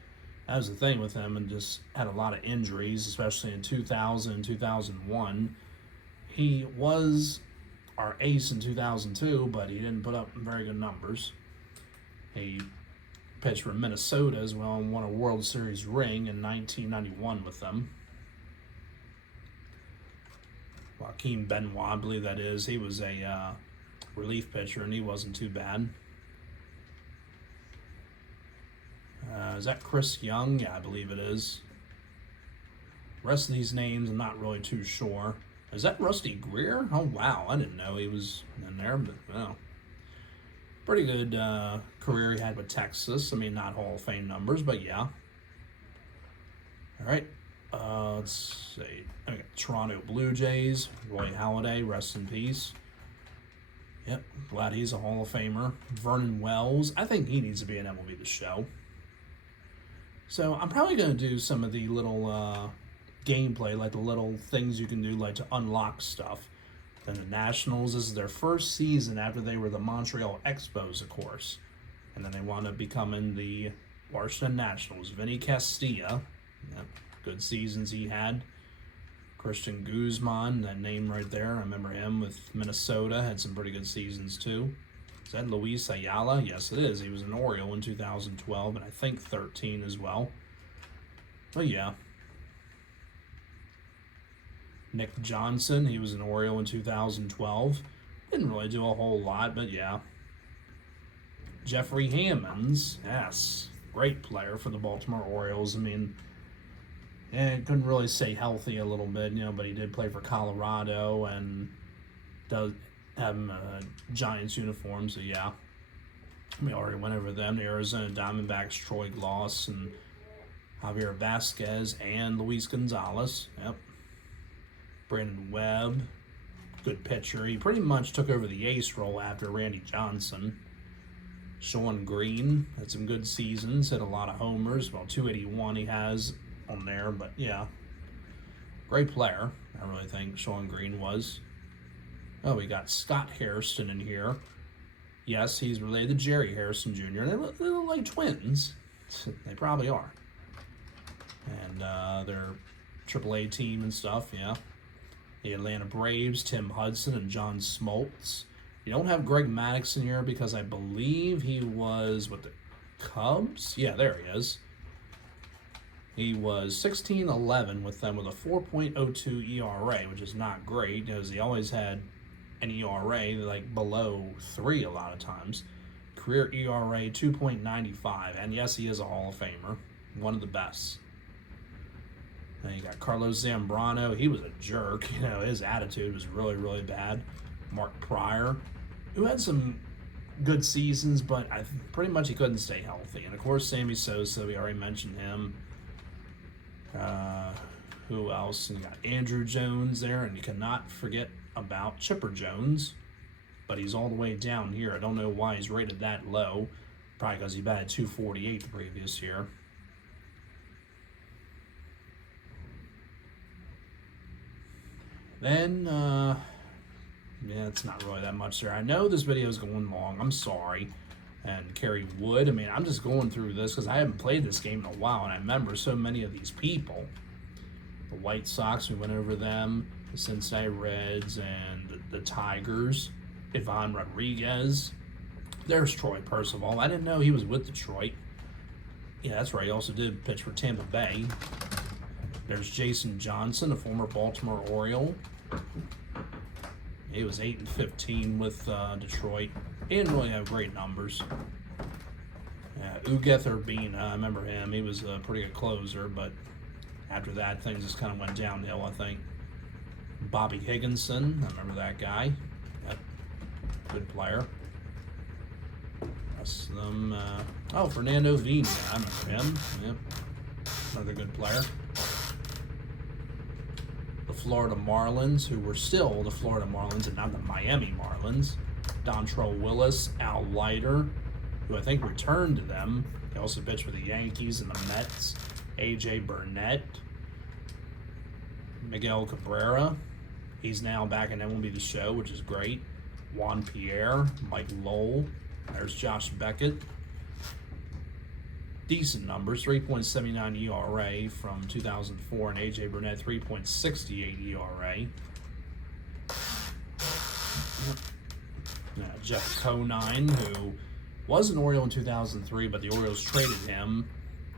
That was the thing with him, and just had a lot of injuries, especially in 2000 and 2001. He was our ace in 2002, but he didn't put up very good numbers. He pitched for Minnesota as well and won a World Series ring in 1991 with them. Joaquin Benoit, I believe that is. He was a relief pitcher, and he wasn't too bad. Is that Chris Young? Yeah, I believe it is. Rest of these names, I'm not really too sure. Is that Rusty Greer? Oh, wow. I didn't know he was in there, but well. Pretty good career he had with Texas. I mean, not Hall of Fame numbers, but yeah. All right. Let's see. Okay, Toronto Blue Jays. Roy Halladay, rest in peace. Yep, glad he's a Hall of Famer. Vernon Wells. I think he needs to be in MLB The Show. So I'm probably going to do some of the little gameplay, like the little things you can do, like to unlock stuff. Then the Nationals, this is their first season after they were the Montreal Expos, of course. And then they wound up becoming the Washington Nationals. Vinny Castilla, yep, good seasons he had. Christian Guzman, that name right there, I remember him with Minnesota, had some pretty good seasons too. Is that Luis Ayala? Yes, it is. He was an Oriole in 2012, and I think 13 as well. But yeah. Nick Johnson, he was an Oriole in 2012. Didn't really do a whole lot, but yeah. Jeffrey Hammonds, yes, great player for the Baltimore Orioles. I mean, couldn't really stay healthy a little bit, but he did play for Colorado and does have Giants uniform, so yeah. We already went over them. The Arizona Diamondbacks, Troy Gloss and Javier Vasquez and Luis Gonzalez. Yep. Brandon Webb, good pitcher. He pretty much took over the ace role after Randy Johnson. Sean Green had some good seasons, hit a lot of homers. Well, 281 he has on there, but yeah. Great player, I really think Sean Green was. Oh, we got Scott Hairston in here. Yes, he's related to Jerry Harrison Jr. They look like twins. They probably are. And their AAA team and stuff, yeah. The Atlanta Braves, Tim Hudson and John Smoltz. You don't have Greg Maddux in here because I believe he was with the Cubs. Yeah, there he is. He was 16-11 with them with a 4.02 ERA, which is not great because he always had an ERA like below 3 a lot of times. Career ERA 2.95, and yes, he is a Hall of Famer, one of the best. Then you got Carlos Zambrano. He was a jerk. His attitude was really, really bad. Mark Pryor, who had some good seasons, but pretty much he couldn't stay healthy. And of course, Sammy Sosa, we already mentioned him. Who else? And you got Andrew Jones there, and you cannot forget about Chipper Jones, but he's all the way down here. I don't know why he's rated that low. Probably because he batted 248 the previous year. Then, yeah, it's not really that much there. I know this video is going long. I'm sorry. And Kerry Wood. I mean, I'm just going through this because I haven't played this game in a while, and I remember so many of these people. The White Sox, we went over them. The Cincinnati Reds and the Tigers. Ivan Rodriguez. There's Troy Percival. I didn't know he was with Detroit. Yeah, that's right. He also did pitch for Tampa Bay. There's Jason Johnson, a former Baltimore Oriole. He was 8-15 with Detroit. He didn't really have great numbers. Ugueth Urbina, I remember him. He was a pretty good closer, but after that, things just kind of went downhill, I think. Bobby Higginson, I remember that guy. Yep. Good player. Rest of them, Fernando Vina, I remember him. Yep. Another good player. The Florida Marlins, who were still the Florida Marlins and not the Miami Marlins. Dontrell Willis, Al Leiter, who I think returned to them. He also pitched for the Yankees and the Mets. A.J. Burnett. Miguel Cabrera. He's now back in MLB The Show, which is great. Juan Pierre, Mike Lowell. There's Josh Beckett. Decent numbers, 3.79 ERA from 2004, and A.J. Burnett, 3.68 ERA. Jeff Conine, who was an Oriole in 2003, but the Orioles traded him,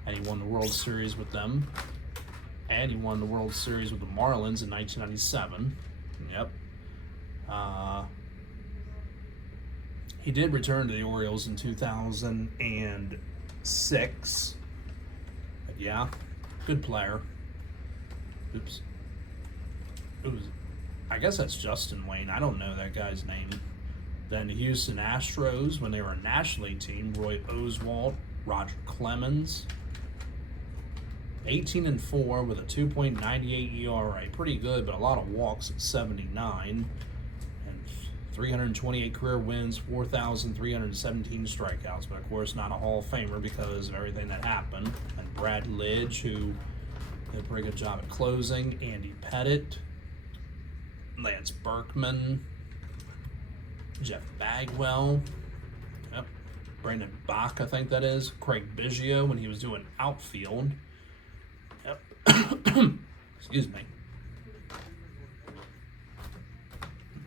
and he won the World Series with them. And he won the World Series with the Marlins in 1997. Yep. He did return to the Orioles in 2006. But yeah, good player. Oops. It was, I guess that's Justin Wayne. I don't know that guy's name. Then the Houston Astros, when they were a National League team, Roy Oswalt, Roger Clemens. 18-4 with a 2.98 ERA. Pretty good, but a lot of walks at 79. And 328 career wins, 4,317 strikeouts. But of course, not a Hall of Famer because of everything that happened. And Brad Lidge, who did a pretty good job at closing. Andy Pettit, Lance Berkman, Jeff Bagwell, yep, Brandon Bach, I think that is, Craig Biggio when he was doing outfield. Yep. Excuse me.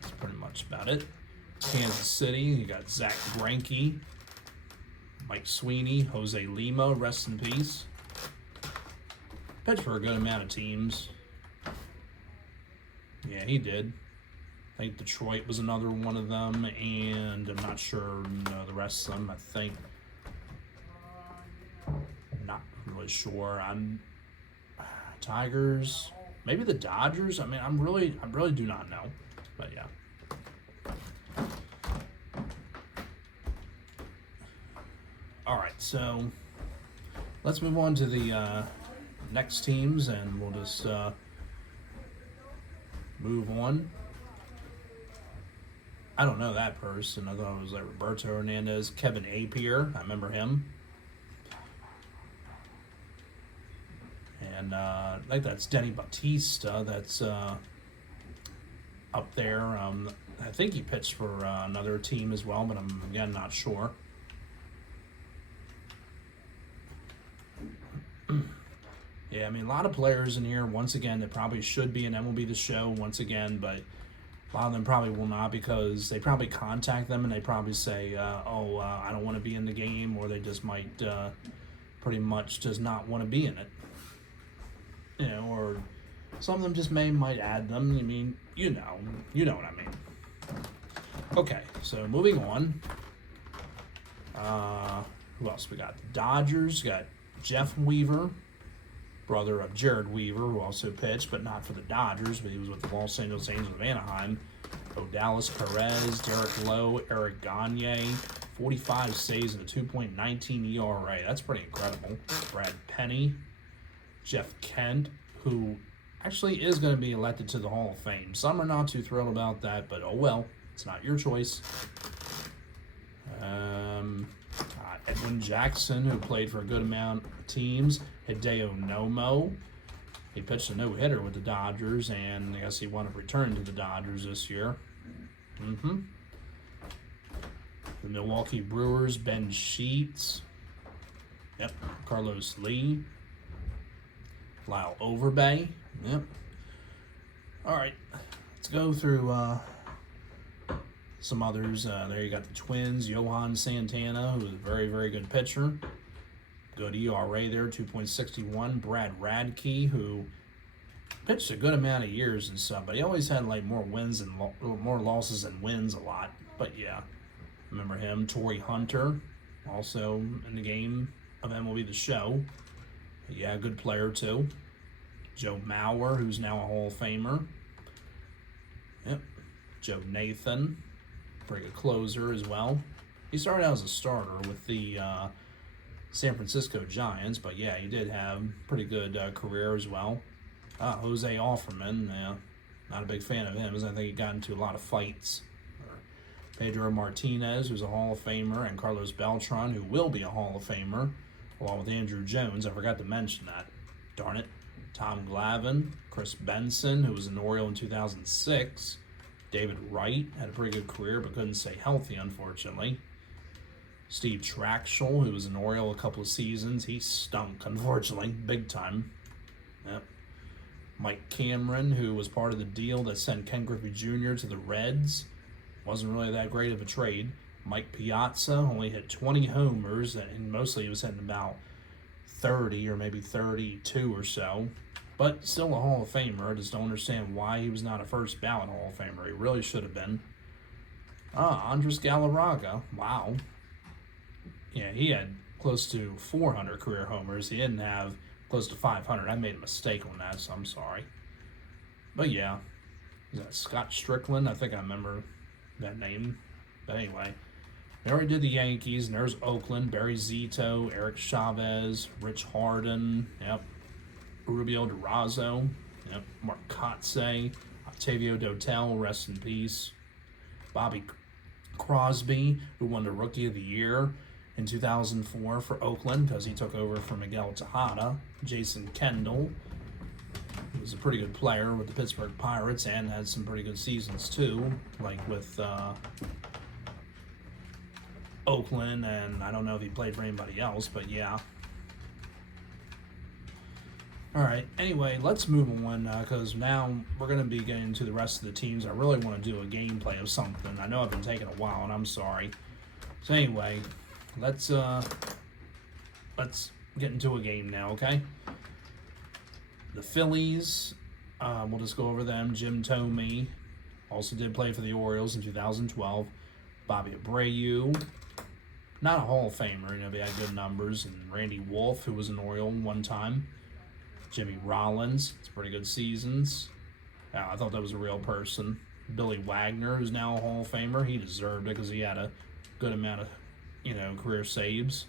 That's pretty much about it. Kansas City, you got Zach Greinke, Mike Sweeney, Jose Lima, rest in peace. Pitched for a good amount of teams. Yeah, he did. I think Detroit was another one of them, and I'm not sure the rest of them. I think not really sure. I'm Tigers, maybe the Dodgers. I mean, I really do not know, but yeah. All right, so let's move on to the next teams, and we'll just move on. I don't know that person. I thought it was like Roberto Hernandez, Kevin Apier. I remember him. And I think that's Denny Bautista. That's up there. I think he pitched for another team as well, but I'm again not sure. Yeah, I mean, a lot of players in here, once again, that probably should be in MLB The Show once again, but a lot of them probably will not because they probably contact them and they probably say, I don't want to be in the game, or they just might pretty much just not want to be in it. You know, or some of them just might add them. I mean, you know what I mean. Okay, so moving on. Who else we got? The Dodgers got Jeff Weaver, brother of Jared Weaver, who also pitched, but not for the Dodgers, but he was with the Los Angeles Angels of Anaheim. Odalis Perez, Derek Lowe, Eric Gagne, 45 saves and a 2.19 ERA. That's pretty incredible. Brad Penny, Jeff Kent, who actually is going to be elected to the Hall of Fame. Some are not too thrilled about that, but oh well, it's not your choice. Edwin Jackson, who played for a good amount of teams. Hideo Nomo. He pitched a no-hitter with the Dodgers, and I guess he wanted to return to the Dodgers this year. The Milwaukee Brewers, Ben Sheets. Yep, Carlos Lee. Lyle Overbay. Yep. All right, let's go through some others. There you got the Twins, Johan Santana, who was a very, very good pitcher. Good ERA there, 2.61. Brad Radke, who pitched a good amount of years and stuff, but he always had like more wins and more losses than wins a lot. But yeah, remember him. Torrey Hunter, also in the game of MLB The Show. Yeah, good player too. Joe Mauer, who's now a Hall of Famer. Yep. Joe Nathan, pretty good closer as well. He started out as a starter with the San Francisco Giants, but yeah, he did have pretty good career as well. Jose Offerman, yeah, not a big fan of him, as I think he got into a lot of fights. Pedro Martinez, who's a Hall of Famer, and Carlos Beltran, who will be a Hall of Famer, along with Andrew Jones. I forgot to mention that. Darn it. Tom Glavine, Chris Benson, who was an Oriole in 2006. David Wright had a pretty good career, but couldn't stay healthy, unfortunately. Steve Traxel, who was an Oriole a couple of seasons. He stunk, unfortunately, big time. Yep. Mike Cameron, who was part of the deal that sent Ken Griffey Jr. to the Reds. Wasn't really that great of a trade. Mike Piazza only hit 20 homers, and mostly he was hitting about 30 or maybe 32 or so. But still a Hall of Famer. I just don't understand why he was not a first ballot Hall of Famer. He really should have been. Andres Galarraga. Wow. Yeah, he had close to 400 career homers. He didn't have close to 500. I made a mistake on that, so I'm sorry. But yeah, is that Scott Strickland? I think I remember that name. But anyway, they already did the Yankees, and there's Oakland, Barry Zito, Eric Chavez, Rich Harden, yep, Rubio Durazo, yep, Mark Kotze, Octavio Dotel, rest in peace, Bobby Crosby, who won the Rookie of the Year in 2004 for Oakland because he took over for Miguel Tejada, Jason Kendall. He was a pretty good player with the Pittsburgh Pirates and had some pretty good seasons too, like with Oakland, and I don't know if he played for anybody else, but yeah. Alright, anyway, let's move on because now we're going to be getting to the rest of the teams. I really want to do a gameplay of something. I know I've been taking a while, and I'm sorry. So anyway, let's get into a game now, okay? The Phillies, we'll just go over them. Jim Thome also did play for the Orioles in 2012. Bobby Abreu, not a Hall of Famer, you know, they had good numbers. And Randy Wolf, who was an Oriole one time. Jimmy Rollins, it's pretty good seasons. I thought that was a real person. Billy Wagner, who's now a Hall of Famer, he deserved it because he had a good amount of, you know, career saves.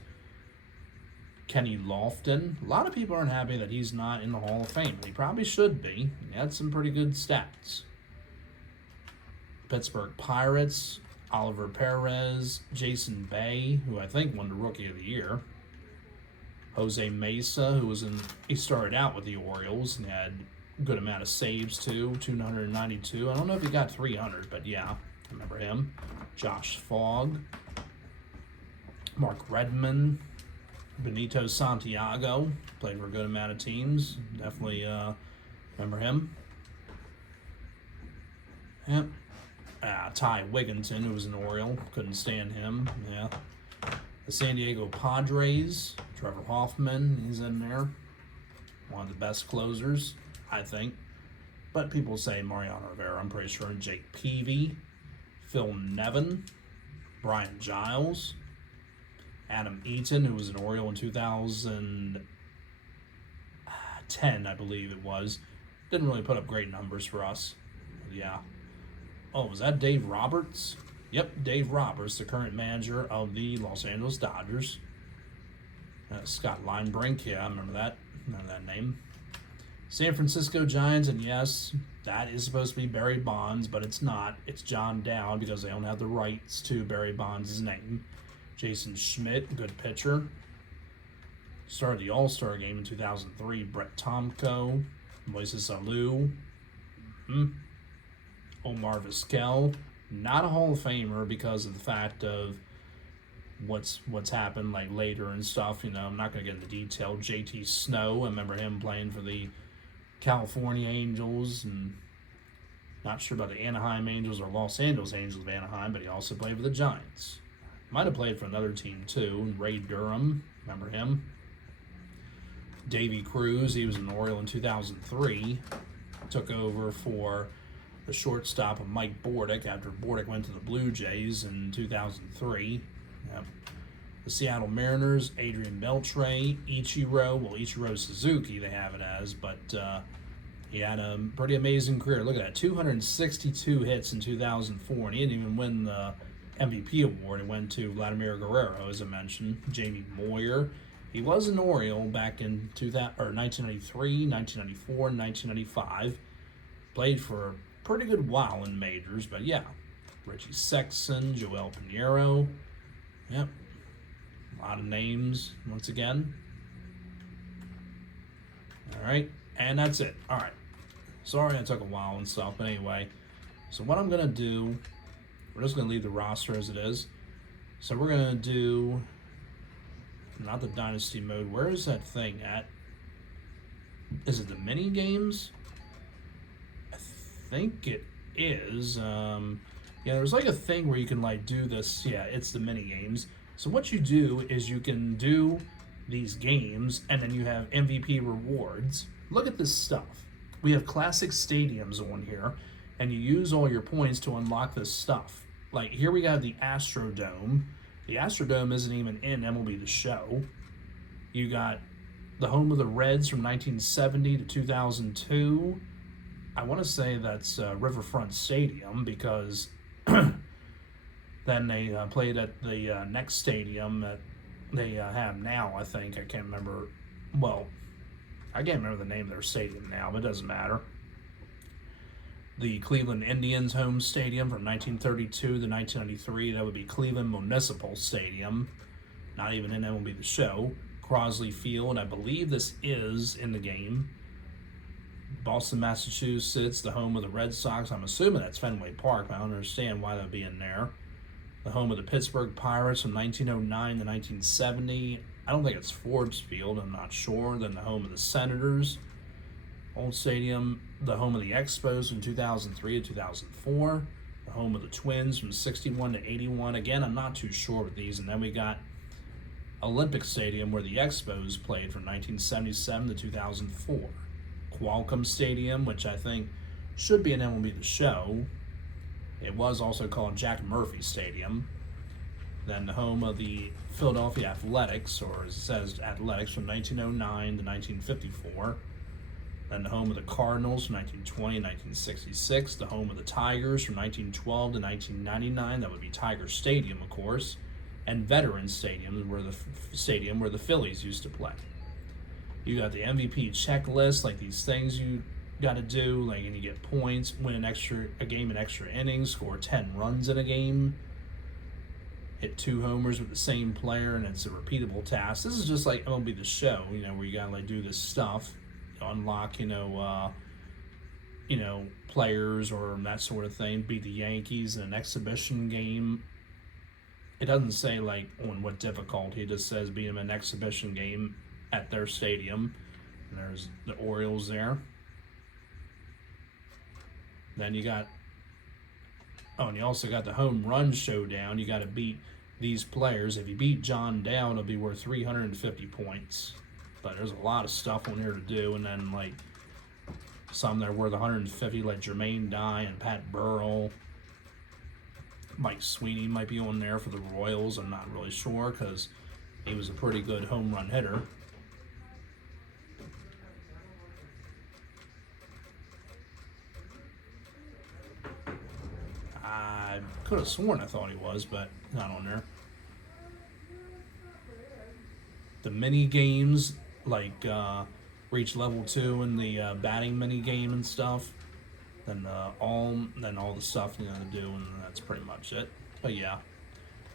Kenny Lofton, a lot of people aren't happy that he's not in the Hall of Fame. He probably should be. He had some pretty good stats. Pittsburgh Pirates, Oliver Perez, Jason Bay, who I think won the Rookie of the Year. Jose Mesa, he started out with the Orioles and had a good amount of saves too, 292. I don't know if he got 300, but yeah, I remember him. Josh Fogg, Mark Redmond, Benito Santiago, played for a good amount of teams. Definitely remember him. Yep. Ty Wigginton, who was an Oriole, couldn't stand him. Yeah. The San Diego Padres, Trevor Hoffman, he's in there. One of the best closers, I think. But people say Mariano Rivera, I'm pretty sure. Jake Peavy, Phil Nevin, Brian Giles, Adam Eaton, who was an Oriole in 2010, I believe it was. Didn't really put up great numbers for us. But yeah. Oh, was that Dave Roberts? Yep, Dave Roberts, the current manager of the Los Angeles Dodgers. Scott Linebrink, yeah, I remember that name. San Francisco Giants, and yes, that is supposed to be Barry Bonds, but it's not. It's John Dowd because they don't have the rights to Barry Bonds' name. Jason Schmidt, good pitcher. Started the All-Star game in 2003. Brett Tomko, Moises Alou, Omar Vizquel. Not a Hall of Famer because of the fact of what's happened like later and stuff. You know, I'm not going to get into detail. JT Snow, I remember him playing for the California Angels, and not sure about the Anaheim Angels or Los Angeles Angels of Anaheim, but he also played for the Giants. Might have played for another team too. Ray Durham, remember him? Davey Cruz, he was an Oriole in 2003. Took over for the shortstop of Mike Bordick after Bordick went to the Blue Jays in 2003. Yep. The Seattle Mariners, Adrian Beltre, Ichiro Suzuki they have it as, but he had a pretty amazing career. Look at that, 262 hits in 2004, and he didn't even win the MVP award. It went to Vladimir Guerrero, as I mentioned. Jamie Moyer, he was an Oriole back in 1993, 1994, 1995. Played for a pretty good while in majors, but yeah. Richie Sexson, Joel Pinheiro. Yep. A lot of names once again. Alright, and that's it. Alright. Sorry it took a while and stuff, but anyway. So what I'm going to do, we're just going to leave the roster as it is. So we're going to do, not the Dynasty mode. Where is that thing at? Is it the mini games? I think it is. Yeah, there's like a thing where you can like do this. Yeah, it's the mini games. So what you do is you can do these games and then you have MVP rewards. Look at this stuff. We have classic stadiums on here, and you use all your points to unlock this stuff. Like here we got the Astrodome. The Astrodome isn't even in MLB The Show. You got the home of the Reds from 1970 to 2002. I want to say that's Riverfront Stadium because then they played at the next stadium that they have now, I think. I can't remember. Well, I can't remember the name of their stadium now, but it doesn't matter. The Cleveland Indians home stadium from 1932 to 1993, that would be Cleveland Municipal Stadium. Not even in MLB The Show. Crosley Field, I believe this is in the game. Boston, Massachusetts, the home of the Red Sox. I'm assuming that's Fenway Park, but I don't understand why that would be in there. The home of the Pittsburgh Pirates from 1909 to 1970. I don't think it's Forbes Field, I'm not sure. Then the home of the Senators, Old Stadium. The home of the Expos from 2003 to 2004. The home of the Twins from 61 to 81. Again, I'm not too sure with these. And then we got Olympic Stadium where the Expos played from 1977 to 2004. Qualcomm Stadium, which I think should be an MLB The Show. It was also called Jack Murphy Stadium. Then the home of the Philadelphia Athletics, or as it says Athletics, from 1909 to 1954. Then the home of the Cardinals from 1920 and 1966. The home of the Tigers from 1912 to 1999. That would be Tiger Stadium, of course. And Veterans Stadium, where the Phillies used to play. You got the MVP checklist, like these things you got to do, like, and you get points, win a game in extra innings, score 10 runs in a game, hit 2 homers with the same player, and it's a repeatable task. This is just like MLB The Show, where you gotta like do this stuff, unlock, players or that sort of thing, beat the Yankees in an exhibition game. It doesn't say like on what difficulty, it just says beat them in an exhibition game at their stadium. And there's the Orioles there. Then you got, and you also got the home run showdown. You got to beat these players. If you beat John Dow, it'll be worth 350 points. But there's a lot of stuff on here to do. And then like some that are worth 150, like Jermaine Dye and Pat Burrell. Mike Sweeney might be on there for the Royals. I'm not really sure because he was a pretty good home run hitter. I could have sworn I thought he was, but not on there. The mini games, like reach level 2 in the batting mini game and stuff. Then all the stuff to do, and that's pretty much it. But yeah,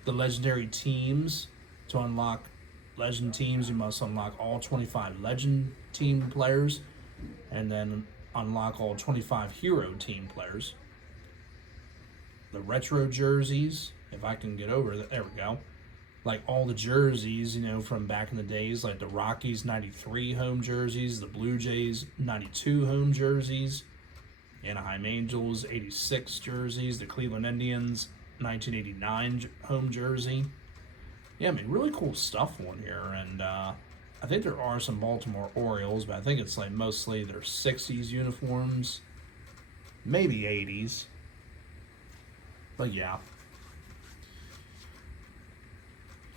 the legendary teams. To unlock legend teams, you must unlock all 25 legend team players, and then unlock all 25 hero team players. The retro jerseys, if I can get over that, there we go. Like all the jerseys, from back in the days, like the Rockies 93 home jerseys, the Blue Jays 92 home jerseys, Anaheim Angels 86 jerseys, the Cleveland Indians 1989 home jersey. Yeah, really cool stuff on here. And I think there are some Baltimore Orioles, but I think it's like mostly their 60s uniforms, maybe 80s. But yeah.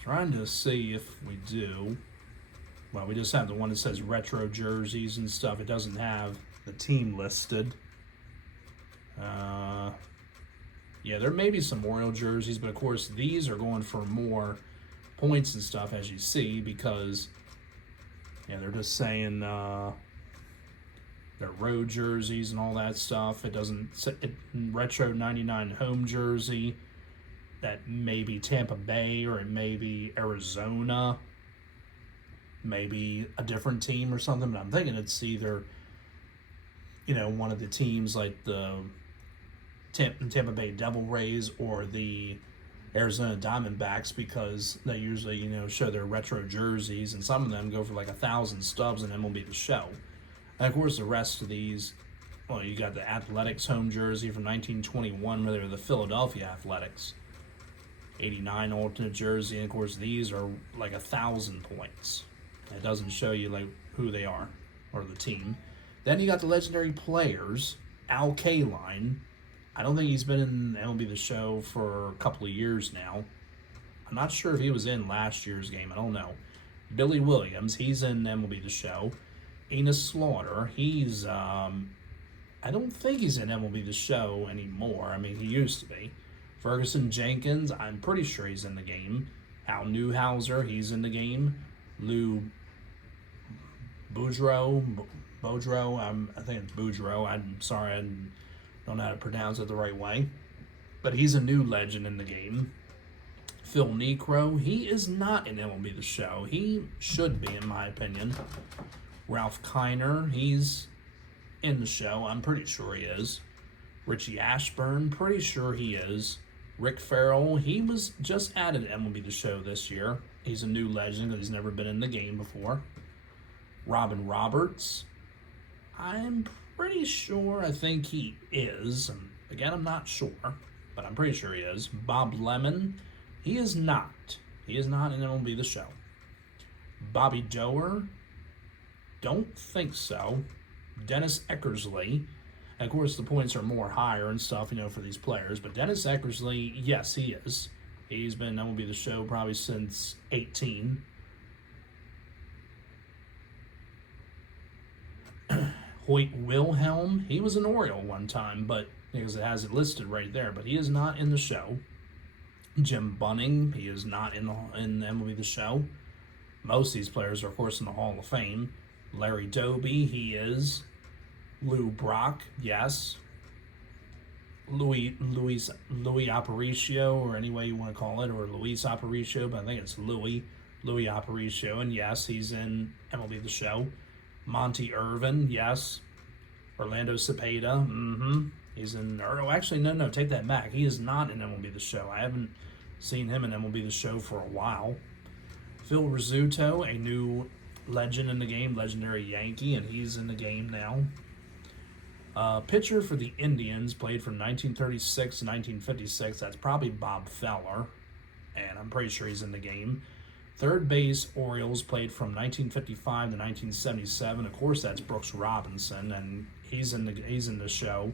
Trying to see if we do. Well, we just have the one that says retro jerseys and stuff. It doesn't have the team listed. Yeah, there may be some Oriole jerseys, but of course these are going for more points and stuff, as you see, because they're just saying they're road jerseys and all that stuff. It doesn't say retro 99 home jersey. That may be Tampa Bay, or it may be Arizona, maybe a different team or something. But I'm thinking it's either one of the teams like the Tampa Bay Devil Rays or the Arizona Diamondbacks, because they usually, show their retro jerseys, and some of them go for like 1,000 stubs in MLB The Show. And of course, the rest of these, well, you got the Athletics home jersey from 1921, where they were the Philadelphia Athletics. 89 alternate jersey, and of course, these are like 1,000 points. It doesn't show you like who they are or the team. Then you got the legendary players, Al Kaline. I don't think he's been in MLB The Show for a couple of years now. I'm not sure if he was in last year's game. I don't know. Billy Williams, he's in MLB The Show. Enos Slaughter, he's, I don't think he's in MLB The Show anymore. I mean, he used to be. Ferguson Jenkins, I'm pretty sure he's in the game. Al Newhouser, he's in the game. Lou Boudreau, I think it's Boudreau. I'm sorry, I don't know how to pronounce it the right way. But he's a new legend in the game. Phil Necro, he is not in MLB The Show. He should be, in my opinion. Ralph Kiner, he's in the show. I'm pretty sure he is. Richie Ashburn, pretty sure he is. Rick Farrell, he was just added to MLB The Show this year. He's a new legend because he's never been in the game before. Robin Roberts, I'm pretty sure, I think he is. Again, I'm not sure, but I'm pretty sure he is. Bob Lemon, he is not. He is not in MLB The Show. Bobby Doer, don't think so. Dennis Eckersley, and of course the points are more higher and stuff, for these players, but Dennis Eckersley, yes, he is. He's been in MLB The Show probably since 18. Hoyt Wilhelm, he was an Oriole one time, but because it has it listed right there, but he is not in the show. Jim Bunning, he is not in MLB The Show. Most of these players are, of course, in the Hall of Fame. Larry Doby, he is. Lou Brock, yes. Louis Aparicio, or any way you want to call it, or Luis Aparicio, but I think it's Louis Aparicio, and yes, he's in MLB The Show. Monty Irvin, yes. Orlando Cepeda, he's in, actually, no, take that back. He is not in MLB The Show. I haven't seen him in MLB The Show for a while. Phil Rizzuto, a new legend in the game, legendary Yankee, and he's in the game now. Pitcher for the Indians, played from 1936 to 1956. That's probably Bob Feller, and I'm pretty sure he's in the game. Third base, Orioles, played from 1955 to 1977. Of course, that's Brooks Robinson, and he's in the show.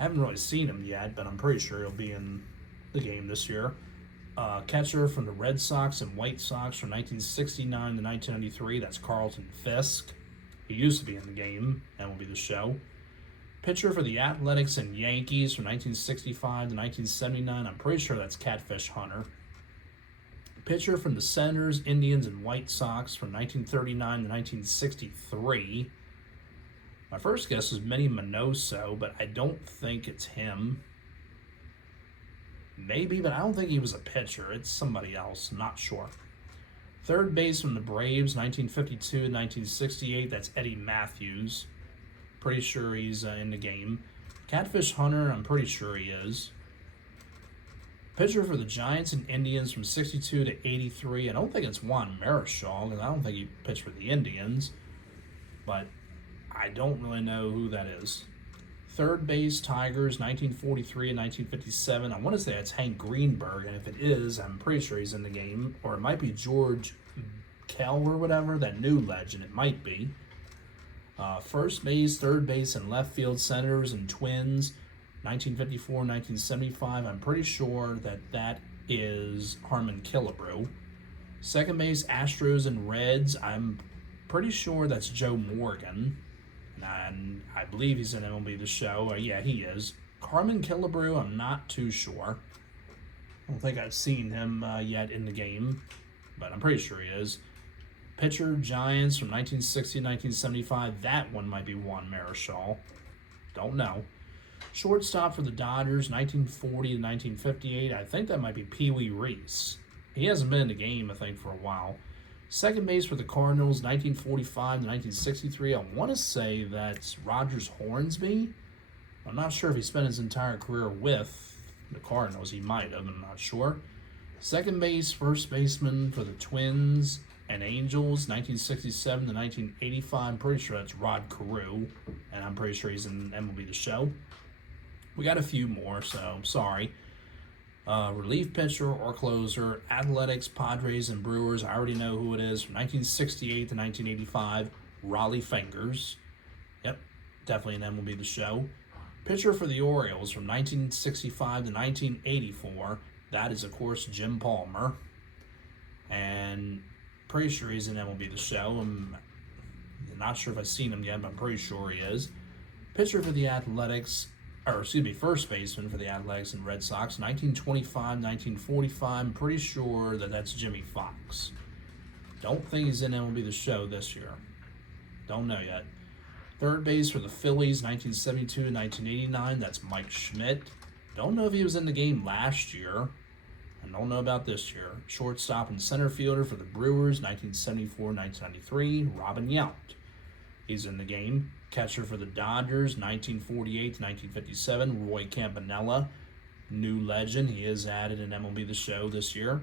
I haven't really seen him yet, but I'm pretty sure he'll be in the game this year. Catcher from the Red Sox and White Sox from 1969 to 1993. That's Carlton Fisk. He used to be in the game, and will be the show. Pitcher for the Athletics and Yankees from 1965 to 1979. I'm pretty sure that's Catfish Hunter. Pitcher from the Senators, Indians, and White Sox from 1939 to 1963. My first guess is Manny Minoso, but I don't think it's him. Maybe, but I don't think he was a pitcher. It's somebody else. I'm not sure. Third base from the Braves, 1952 to 1968. That's Eddie Matthews. Pretty sure he's in the game. Catfish Hunter, I'm pretty sure he is. Pitcher for the Giants and Indians from 62 to 83. I don't think it's Juan Marichal, because I don't think he pitched for the Indians. But I don't really know who that is. Third base, Tigers, 1943 and 1957. I want to say it's Hank Greenberg, and if it is, I'm pretty sure he's in the game. Or it might be George Kell or whatever, that new legend. It might be. First base, third base, and left field, Senators and Twins, 1954, 1975. I'm pretty sure that is Harmon Killebrew. Second base, Astros and Reds. I'm pretty sure that's Joe Morgan. And I believe he's in MLB The Show. Yeah, he is. Harmon Killebrew, I'm not too sure. I don't think I've seen him yet in the game, but I'm pretty sure he is. Pitcher, Giants from 1960 to 1975. That one might be Juan Marichal. Don't know. Shortstop for the Dodgers, 1940 to 1958. I think that might be Pee Wee Reese. He hasn't been in the game, I think, for a while. Second base for the Cardinals, 1945 to 1963. I want to say that's Rogers Hornsby. I'm not sure if he spent his entire career with the Cardinals. He might have, I'm not sure. Second base, first baseman for the Twins and Angels, 1967 to 1985. I'm pretty sure that's Rod Carew, and I'm pretty sure he's in MLB The Show. We got a few more, so I'm sorry. Relief pitcher or closer, Athletics, Padres, and Brewers. I already know who it is. From 1968 to 1985, Raleigh Fingers. Yep, definitely an MLB The Show. Pitcher for the Orioles from 1965 to 1984. That is, of course, Jim Palmer. And pretty sure he's in MLB The Show. I'm not sure if I've seen him yet, but I'm pretty sure he is. Pitcher for the Athletics, first baseman for the Athletics and Red Sox, 1925, 1945. I'm pretty sure that's Jimmy Fox. Don't think he's in MLB The Show this year. Don't know yet. Third base for the Phillies, 1972 to 1989. That's Mike Schmidt. Don't know if he was in the game last year. And don't know about this year. Shortstop and center fielder for the Brewers, 1974-1993, Robin Yount. He's in the game. Catcher for the Dodgers, 1948-1957, Roy Campanella. New legend. He is added in MLB The Show this year.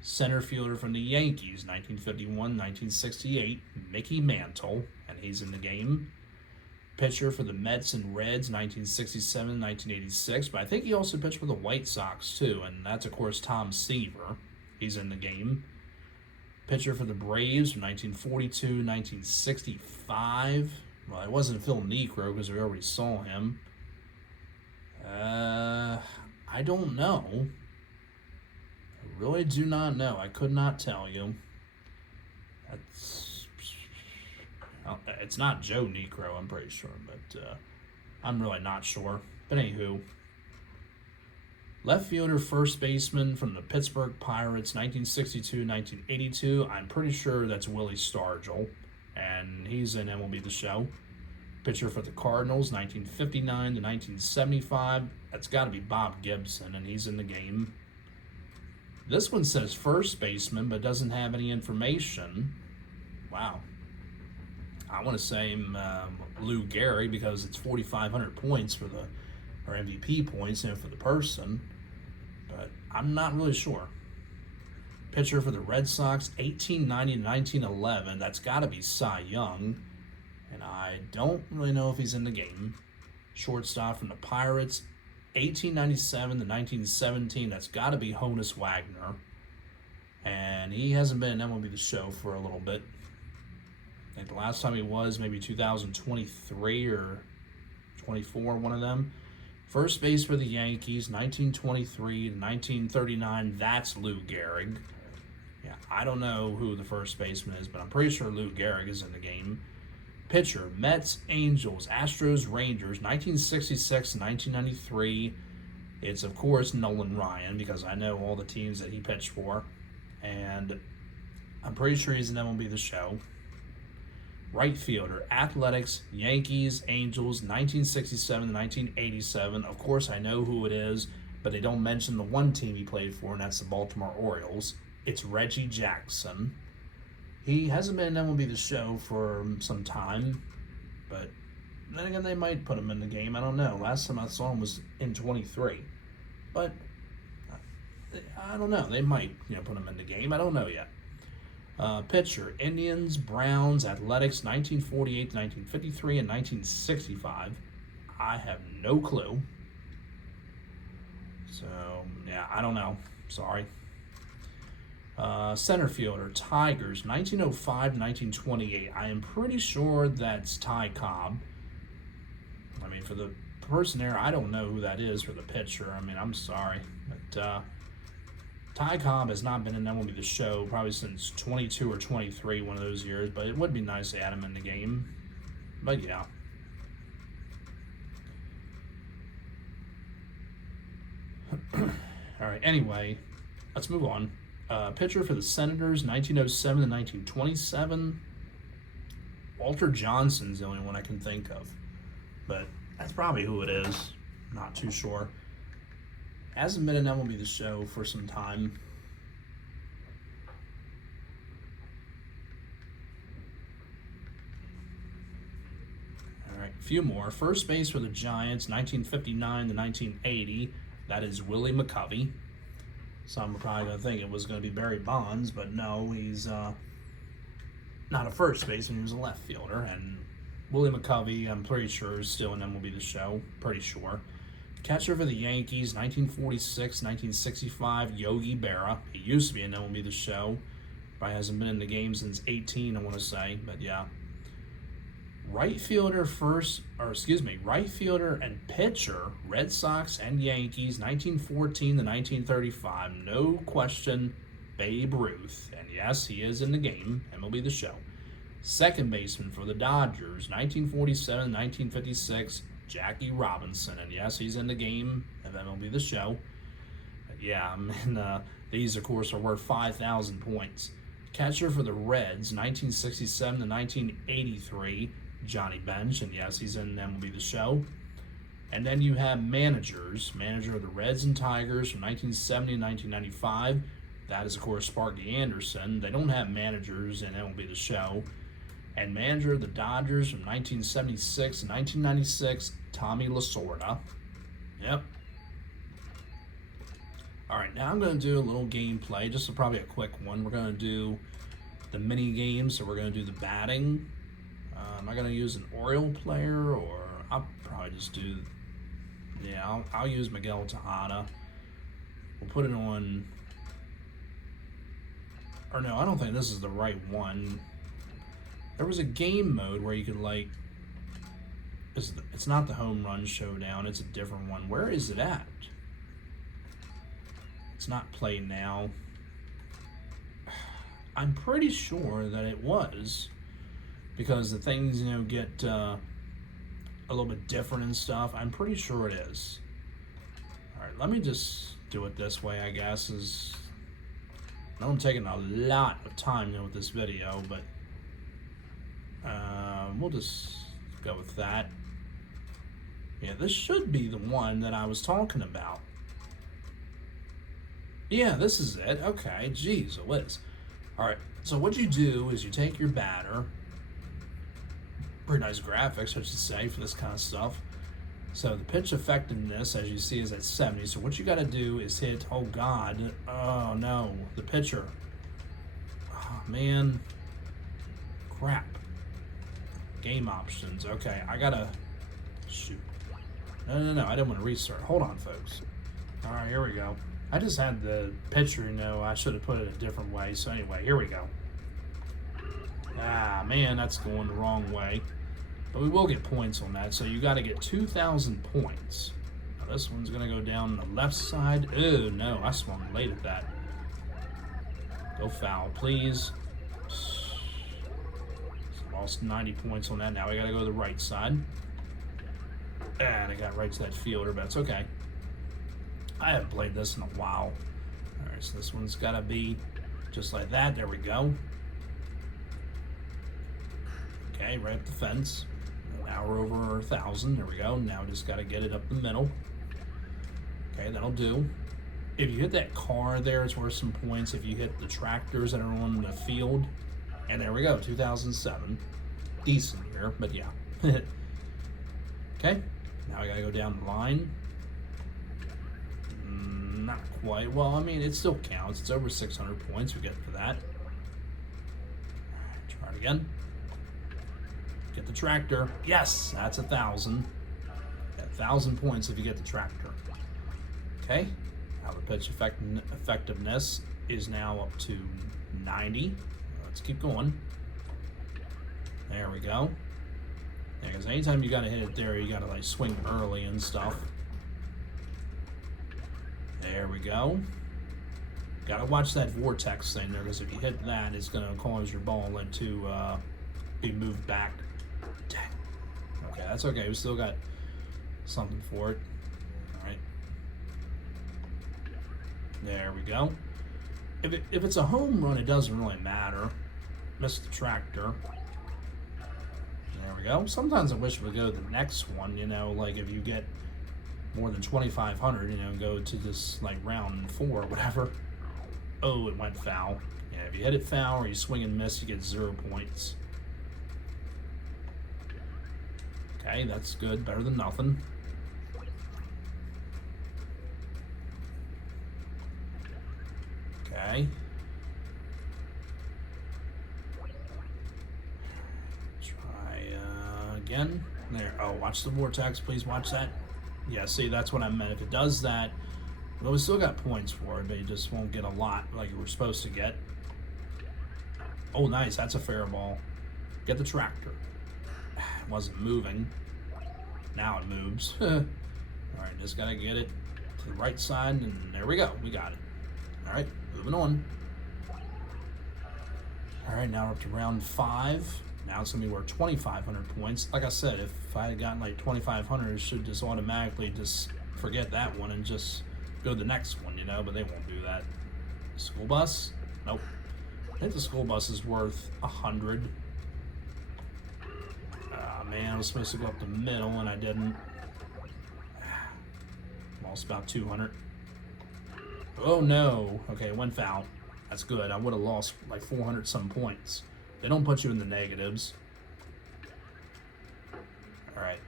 Center fielder from the Yankees, 1951-1968, Mickey Mantle, and he's in the game. Pitcher for the Mets and Reds, 1967-1986, but I think he also pitched for the White Sox too, and that's of course Tom Seaver. He's in the game. Pitcher for the Braves from 1942-1965. Well, it wasn't Phil Niekro because we already saw him. I don't know. I really do not know. I could not tell you. It's not Joe Niekro, I'm pretty sure, but I'm really not sure. But anywho, left fielder, first baseman from the Pittsburgh Pirates, 1962-1982. I'm pretty sure that's Willie Stargell, and he's in MLB The Show. Pitcher for the Cardinals, 1959 to 1975. That's got to be Bob Gibson, and he's in the game. This one says first baseman, but doesn't have any information. Wow. I want to say Lou Gehrig because it's 4,500 points for or MVP points for the person, but I'm not really sure. Pitcher for the Red Sox, 1890 to 1911. That's got to be Cy Young, and I don't really know if he's in the game. Shortstop from the Pirates, 1897 to 1917. That's got to be Honus Wagner, and he hasn't been in MLB The Show for a little bit. I think the last time he was maybe 2023 or 24, one of them. First base for the Yankees, 1923 to 1939. That's Lou Gehrig. Yeah, I don't know who the first baseman is, but I'm pretty sure Lou Gehrig is in the game. Pitcher, Mets, Angels, Astros, Rangers, 1966 to 1993. It's, of course, Nolan Ryan because I know all the teams that he pitched for. And I'm pretty sure he's in MLB The Show. Right fielder, Athletics, Yankees, Angels, 1967 to 1987. Of course, I know who it is, but they don't mention the one team he played for, and that's the Baltimore Orioles. It's Reggie Jackson. He hasn't been in MLB The Show for some time, but then again, they might put him in the game. I don't know. Last time I saw him was in 23, but I don't know. They might, put him in the game. I don't know yet. Pitcher, Indians, Browns, Athletics, 1948 to 1953 and 1965. I have no clue. So, yeah, I don't know. Sorry. Center fielder, Tigers, 1905 to 1928. I am pretty sure that's Ty Cobb. I mean, for the person there, I don't know who that is for the pitcher. I mean, I'm sorry. But Ty Cobb has not been in MLB The Show probably since 22 or 23, one of those years, but it would be nice to add him in the game. But yeah. All right, anyway, let's move on. Pitcher for the Senators, 1907 to 1927. Walter Johnson's the only one I can think of, but that's probably who it is. Not too sure. Hasn't been in MLB The Show for some time. All right, a few more. First base for the Giants, 1959 to 1980. That is Willie McCovey. Some are probably going to think it was going to be Barry Bonds, but no, he's not a first baseman. He was a left fielder. And Willie McCovey, I'm pretty sure, is still in MLB The Show. Pretty sure. Catcher for the Yankees, 1946, 1965, Yogi Berra. He used to be in MLB The Show. Probably hasn't been in the game since 18, I want to say, but yeah. Right fielder and pitcher, Red Sox and Yankees, 1914 to 1935. No question, Babe Ruth. And yes, he is in the game. MLB The Show. Second baseman for the Dodgers, 1947, 1956, Jackie Robinson. And yes, he's in the game of MLB The Show. But yeah, and these, of course, are worth 5,000 points. Catcher for the Reds, 1967 to 1983, Johnny Bench. And yes, he's in MLB The Show. And then you have managers. Manager of the Reds and Tigers from 1970 to 1995. That is, of course, Sparky Anderson. They don't have managers in MLB The Show. And manager of the Dodgers from 1976 to 1996, Tommy Lasorda. Yep. All right, now I'm going to do a little gameplay, just probably a quick one. We're going to do the mini games, so we're going to do the batting. Am I going to use an Oriole player, or I'll probably just do, yeah, I'll use Miguel Tejada. We'll put it on, or no, I don't think this is the right one. There was a game mode where you could, like, it's not the Home Run Showdown, it's a different one. Where is it at? It's not Play Now. I'm pretty sure that it was, because the things, you know, get a little bit different and stuff. I'm pretty sure it is. All right, let me just do it this way, I guess. I'm taking a lot of time, you know, with this video, but we'll just go with that. Yeah, this should be the one that I was talking about. Yeah, this is it. Okay, geez, Liz. All right, so what you do is you take your batter. Pretty nice graphics, I should say, for this kind of stuff. So the pitch effectiveness, as you see, is at 70. So what you got to do is hit, oh God, oh no, the pitcher. Oh man, crap. Game options, okay, I gotta, shoot. No, I didn't want to restart. Hold on, folks. All right, here we go. I just had the pitcher, you know, I should have put it a different way. So anyway, here we go. Ah, man, that's going the wrong way. But we will get points on that. So you got to get 2,000 points. Now this one's going to go down the left side. Oh, no, I swung late at that. Go foul, please. Lost 90 points on that. Now we got to go to the right side. And I got right to that fielder, but it's okay. I haven't played this in a while. All right, so this one's got to be just like that. There we go. Okay, right up the fence. Now we're over 1,000. There we go. Now we just got to get it up the middle. Okay, that'll do. If you hit that car there, it's worth some points. If you hit the tractors that are on the field, and there we go, 2007. Decent here, but yeah. Okay, now I got to go down the line. Not quite. Well, I mean, it still counts. It's over 600 points we get for that. Try it again. Get the tractor. Yes, that's 1,000. 1,000 points if you get the tractor. Okay. Now the pitch effectiveness is now up to 90. Let's keep going. There we go. Yeah, because anytime you got to hit it there, you got to like swing early and stuff. There we go. Gotta watch that vortex thing there, because if you hit that, it's gonna cause your ball to be moved back. Dang. Okay, that's okay. We still got something for it. All right. There we go. If it's a home run, it doesn't really matter. Missed the tractor. There we go. Sometimes I wish we would go to the next one. You know, like if you get more than 2,500, you know, go to this like round 4 or whatever. Oh, it went foul. Yeah, if you hit it foul or you swing and miss, you get 0 points. Okay, that's good. Better than nothing. Okay. Try again. There. Oh, watch the vortex. Please watch that. Yeah, see, that's what I meant. If it does that, well, we still got points for it, but you just won't get a lot like you were supposed to get. Oh, nice. That's a fair ball. Get the tractor. It wasn't moving. Now it moves. All right, just got to get it to the right side, and there we go. We got it. All right, moving on. All right, now we're up to round 5. Now it's gonna be worth 2,500 points. Like I said, if I had gotten like 2,500, it should just automatically just forget that one and just go to the next one, you know, but they won't do that. School bus? Nope. I think the school bus is worth 100. Ah, man, I was supposed to go up the middle and I didn't. Lost about 200. Oh no. Okay, one foul. That's good. I would have lost like 400 some points. They don't put you in the negatives. All right.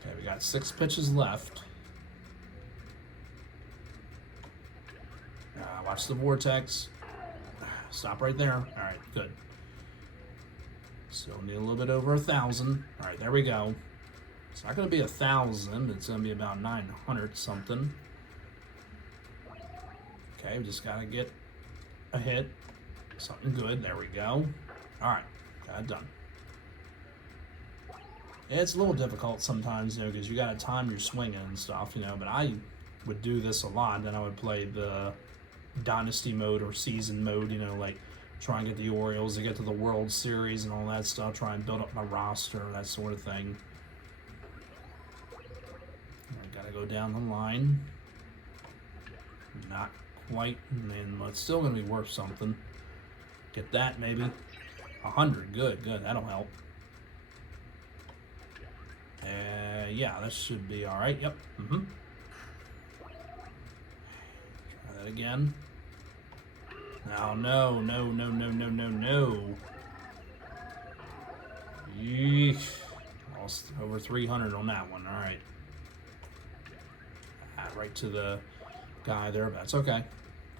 Okay, we got 6 pitches left. Watch the vortex. Stop right there. All right, good. Still need a little bit over 1,000. All right, there we go. It's not going to be 1,000. It's going to be about 900 something. Okay, we just got to get a hit. Something good. There we go. All right, got it done. Yeah, it's a little difficult sometimes, you know, because you got to time your swinging and stuff, you know, but I would do this a lot. Then I would play the dynasty mode or season mode, you know, like try and get the Orioles to get to the World Series and all that stuff, try and build up my roster, that sort of thing. I gotta go down the line. Not quite, man, but it's still gonna be worth something. Get that, maybe. 100, good, that'll help. Yeah, that should be all right, yep, Try that again. No. Yeesh. Lost over 300 on that one. All right. Right to the guy there, but that's okay.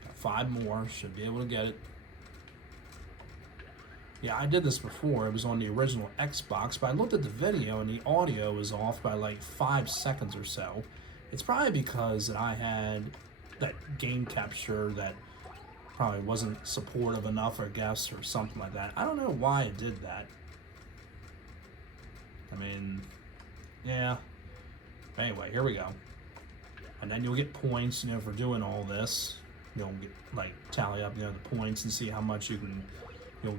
Got 5 more. Should be able to get it. Yeah, I did this before. It was on the original Xbox, but I looked at the video and the audio was off by like 5 seconds or so. It's probably because that I had that game capture that probably wasn't supportive enough, I guess, or something like that. I don't know why it did that. I mean, yeah. Anyway, here we go. And then you'll get points, you know, for doing all this. You'll get, like, tally up, you know, the points and see how much you'll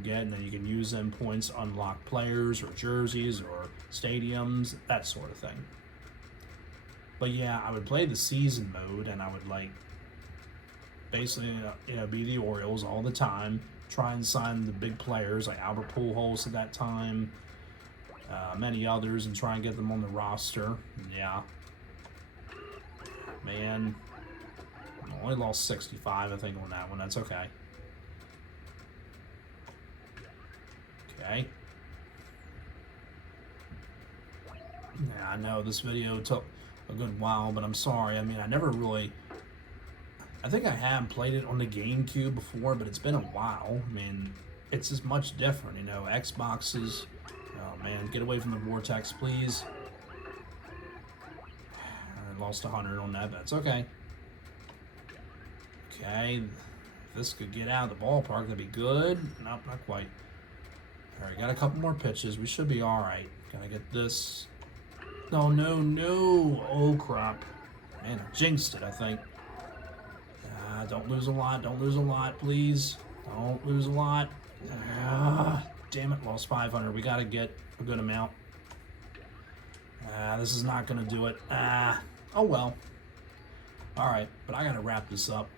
get, and then you can use them points to unlock players or jerseys or stadiums, that sort of thing. But yeah, I would play the season mode, and I would, like, basically, you know, be the Orioles all the time, try and sign the big players like Albert Pujols at that time, many others, and try and get them on the roster. Yeah, man, I only lost 65, I think, on that one. That's okay. Okay. Yeah, I know this video took a good while, but I'm sorry. I mean, I think I have played it on the GameCube before, but it's been a while. I mean, it's just much different, you know. Xboxes, oh man, get away from the vortex, please. I lost 100 on that, but that's okay. Okay, if this could get out of the ballpark, that'd be good. Nope, not quite. All right, got a couple more pitches. We should be all right. Gotta get this. Oh, no. Oh, crap. Man, I jinxed it, I think. Don't lose a lot, please. Don't lose a lot. Damn it, lost 500. We gotta get a good amount. This is not gonna do it. Oh well. All right, but I gotta wrap this up.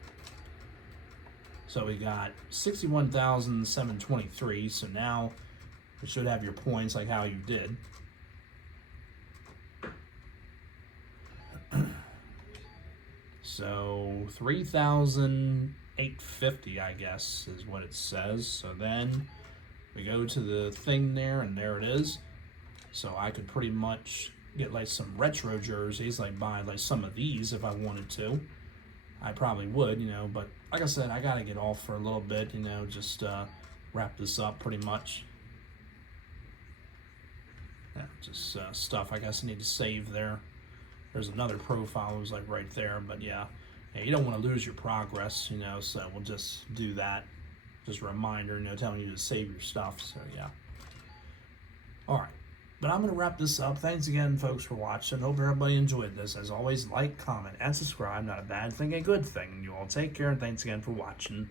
So we got 61,723. So now you should have your points like how you did. So 3,850, I guess, is what it says. So then we go to the thing there, and there it is. So I could pretty much get like some retro jerseys, like buy like some of these if I wanted to. I probably would, you know, but like I said, I gotta get off for a little bit, you know, just wrap this up pretty much. Yeah, just stuff I guess I need to save there. There's another profile that was like right there, but yeah, you don't want to lose your progress, you know, so we'll just do that. Just a reminder, you know, telling you to save your stuff, so yeah. All right, but I'm going to wrap this up. Thanks again, folks, for watching. Hope everybody enjoyed this. As always, like, comment, and subscribe. Not a bad thing, a good thing. You all take care, and thanks again for watching.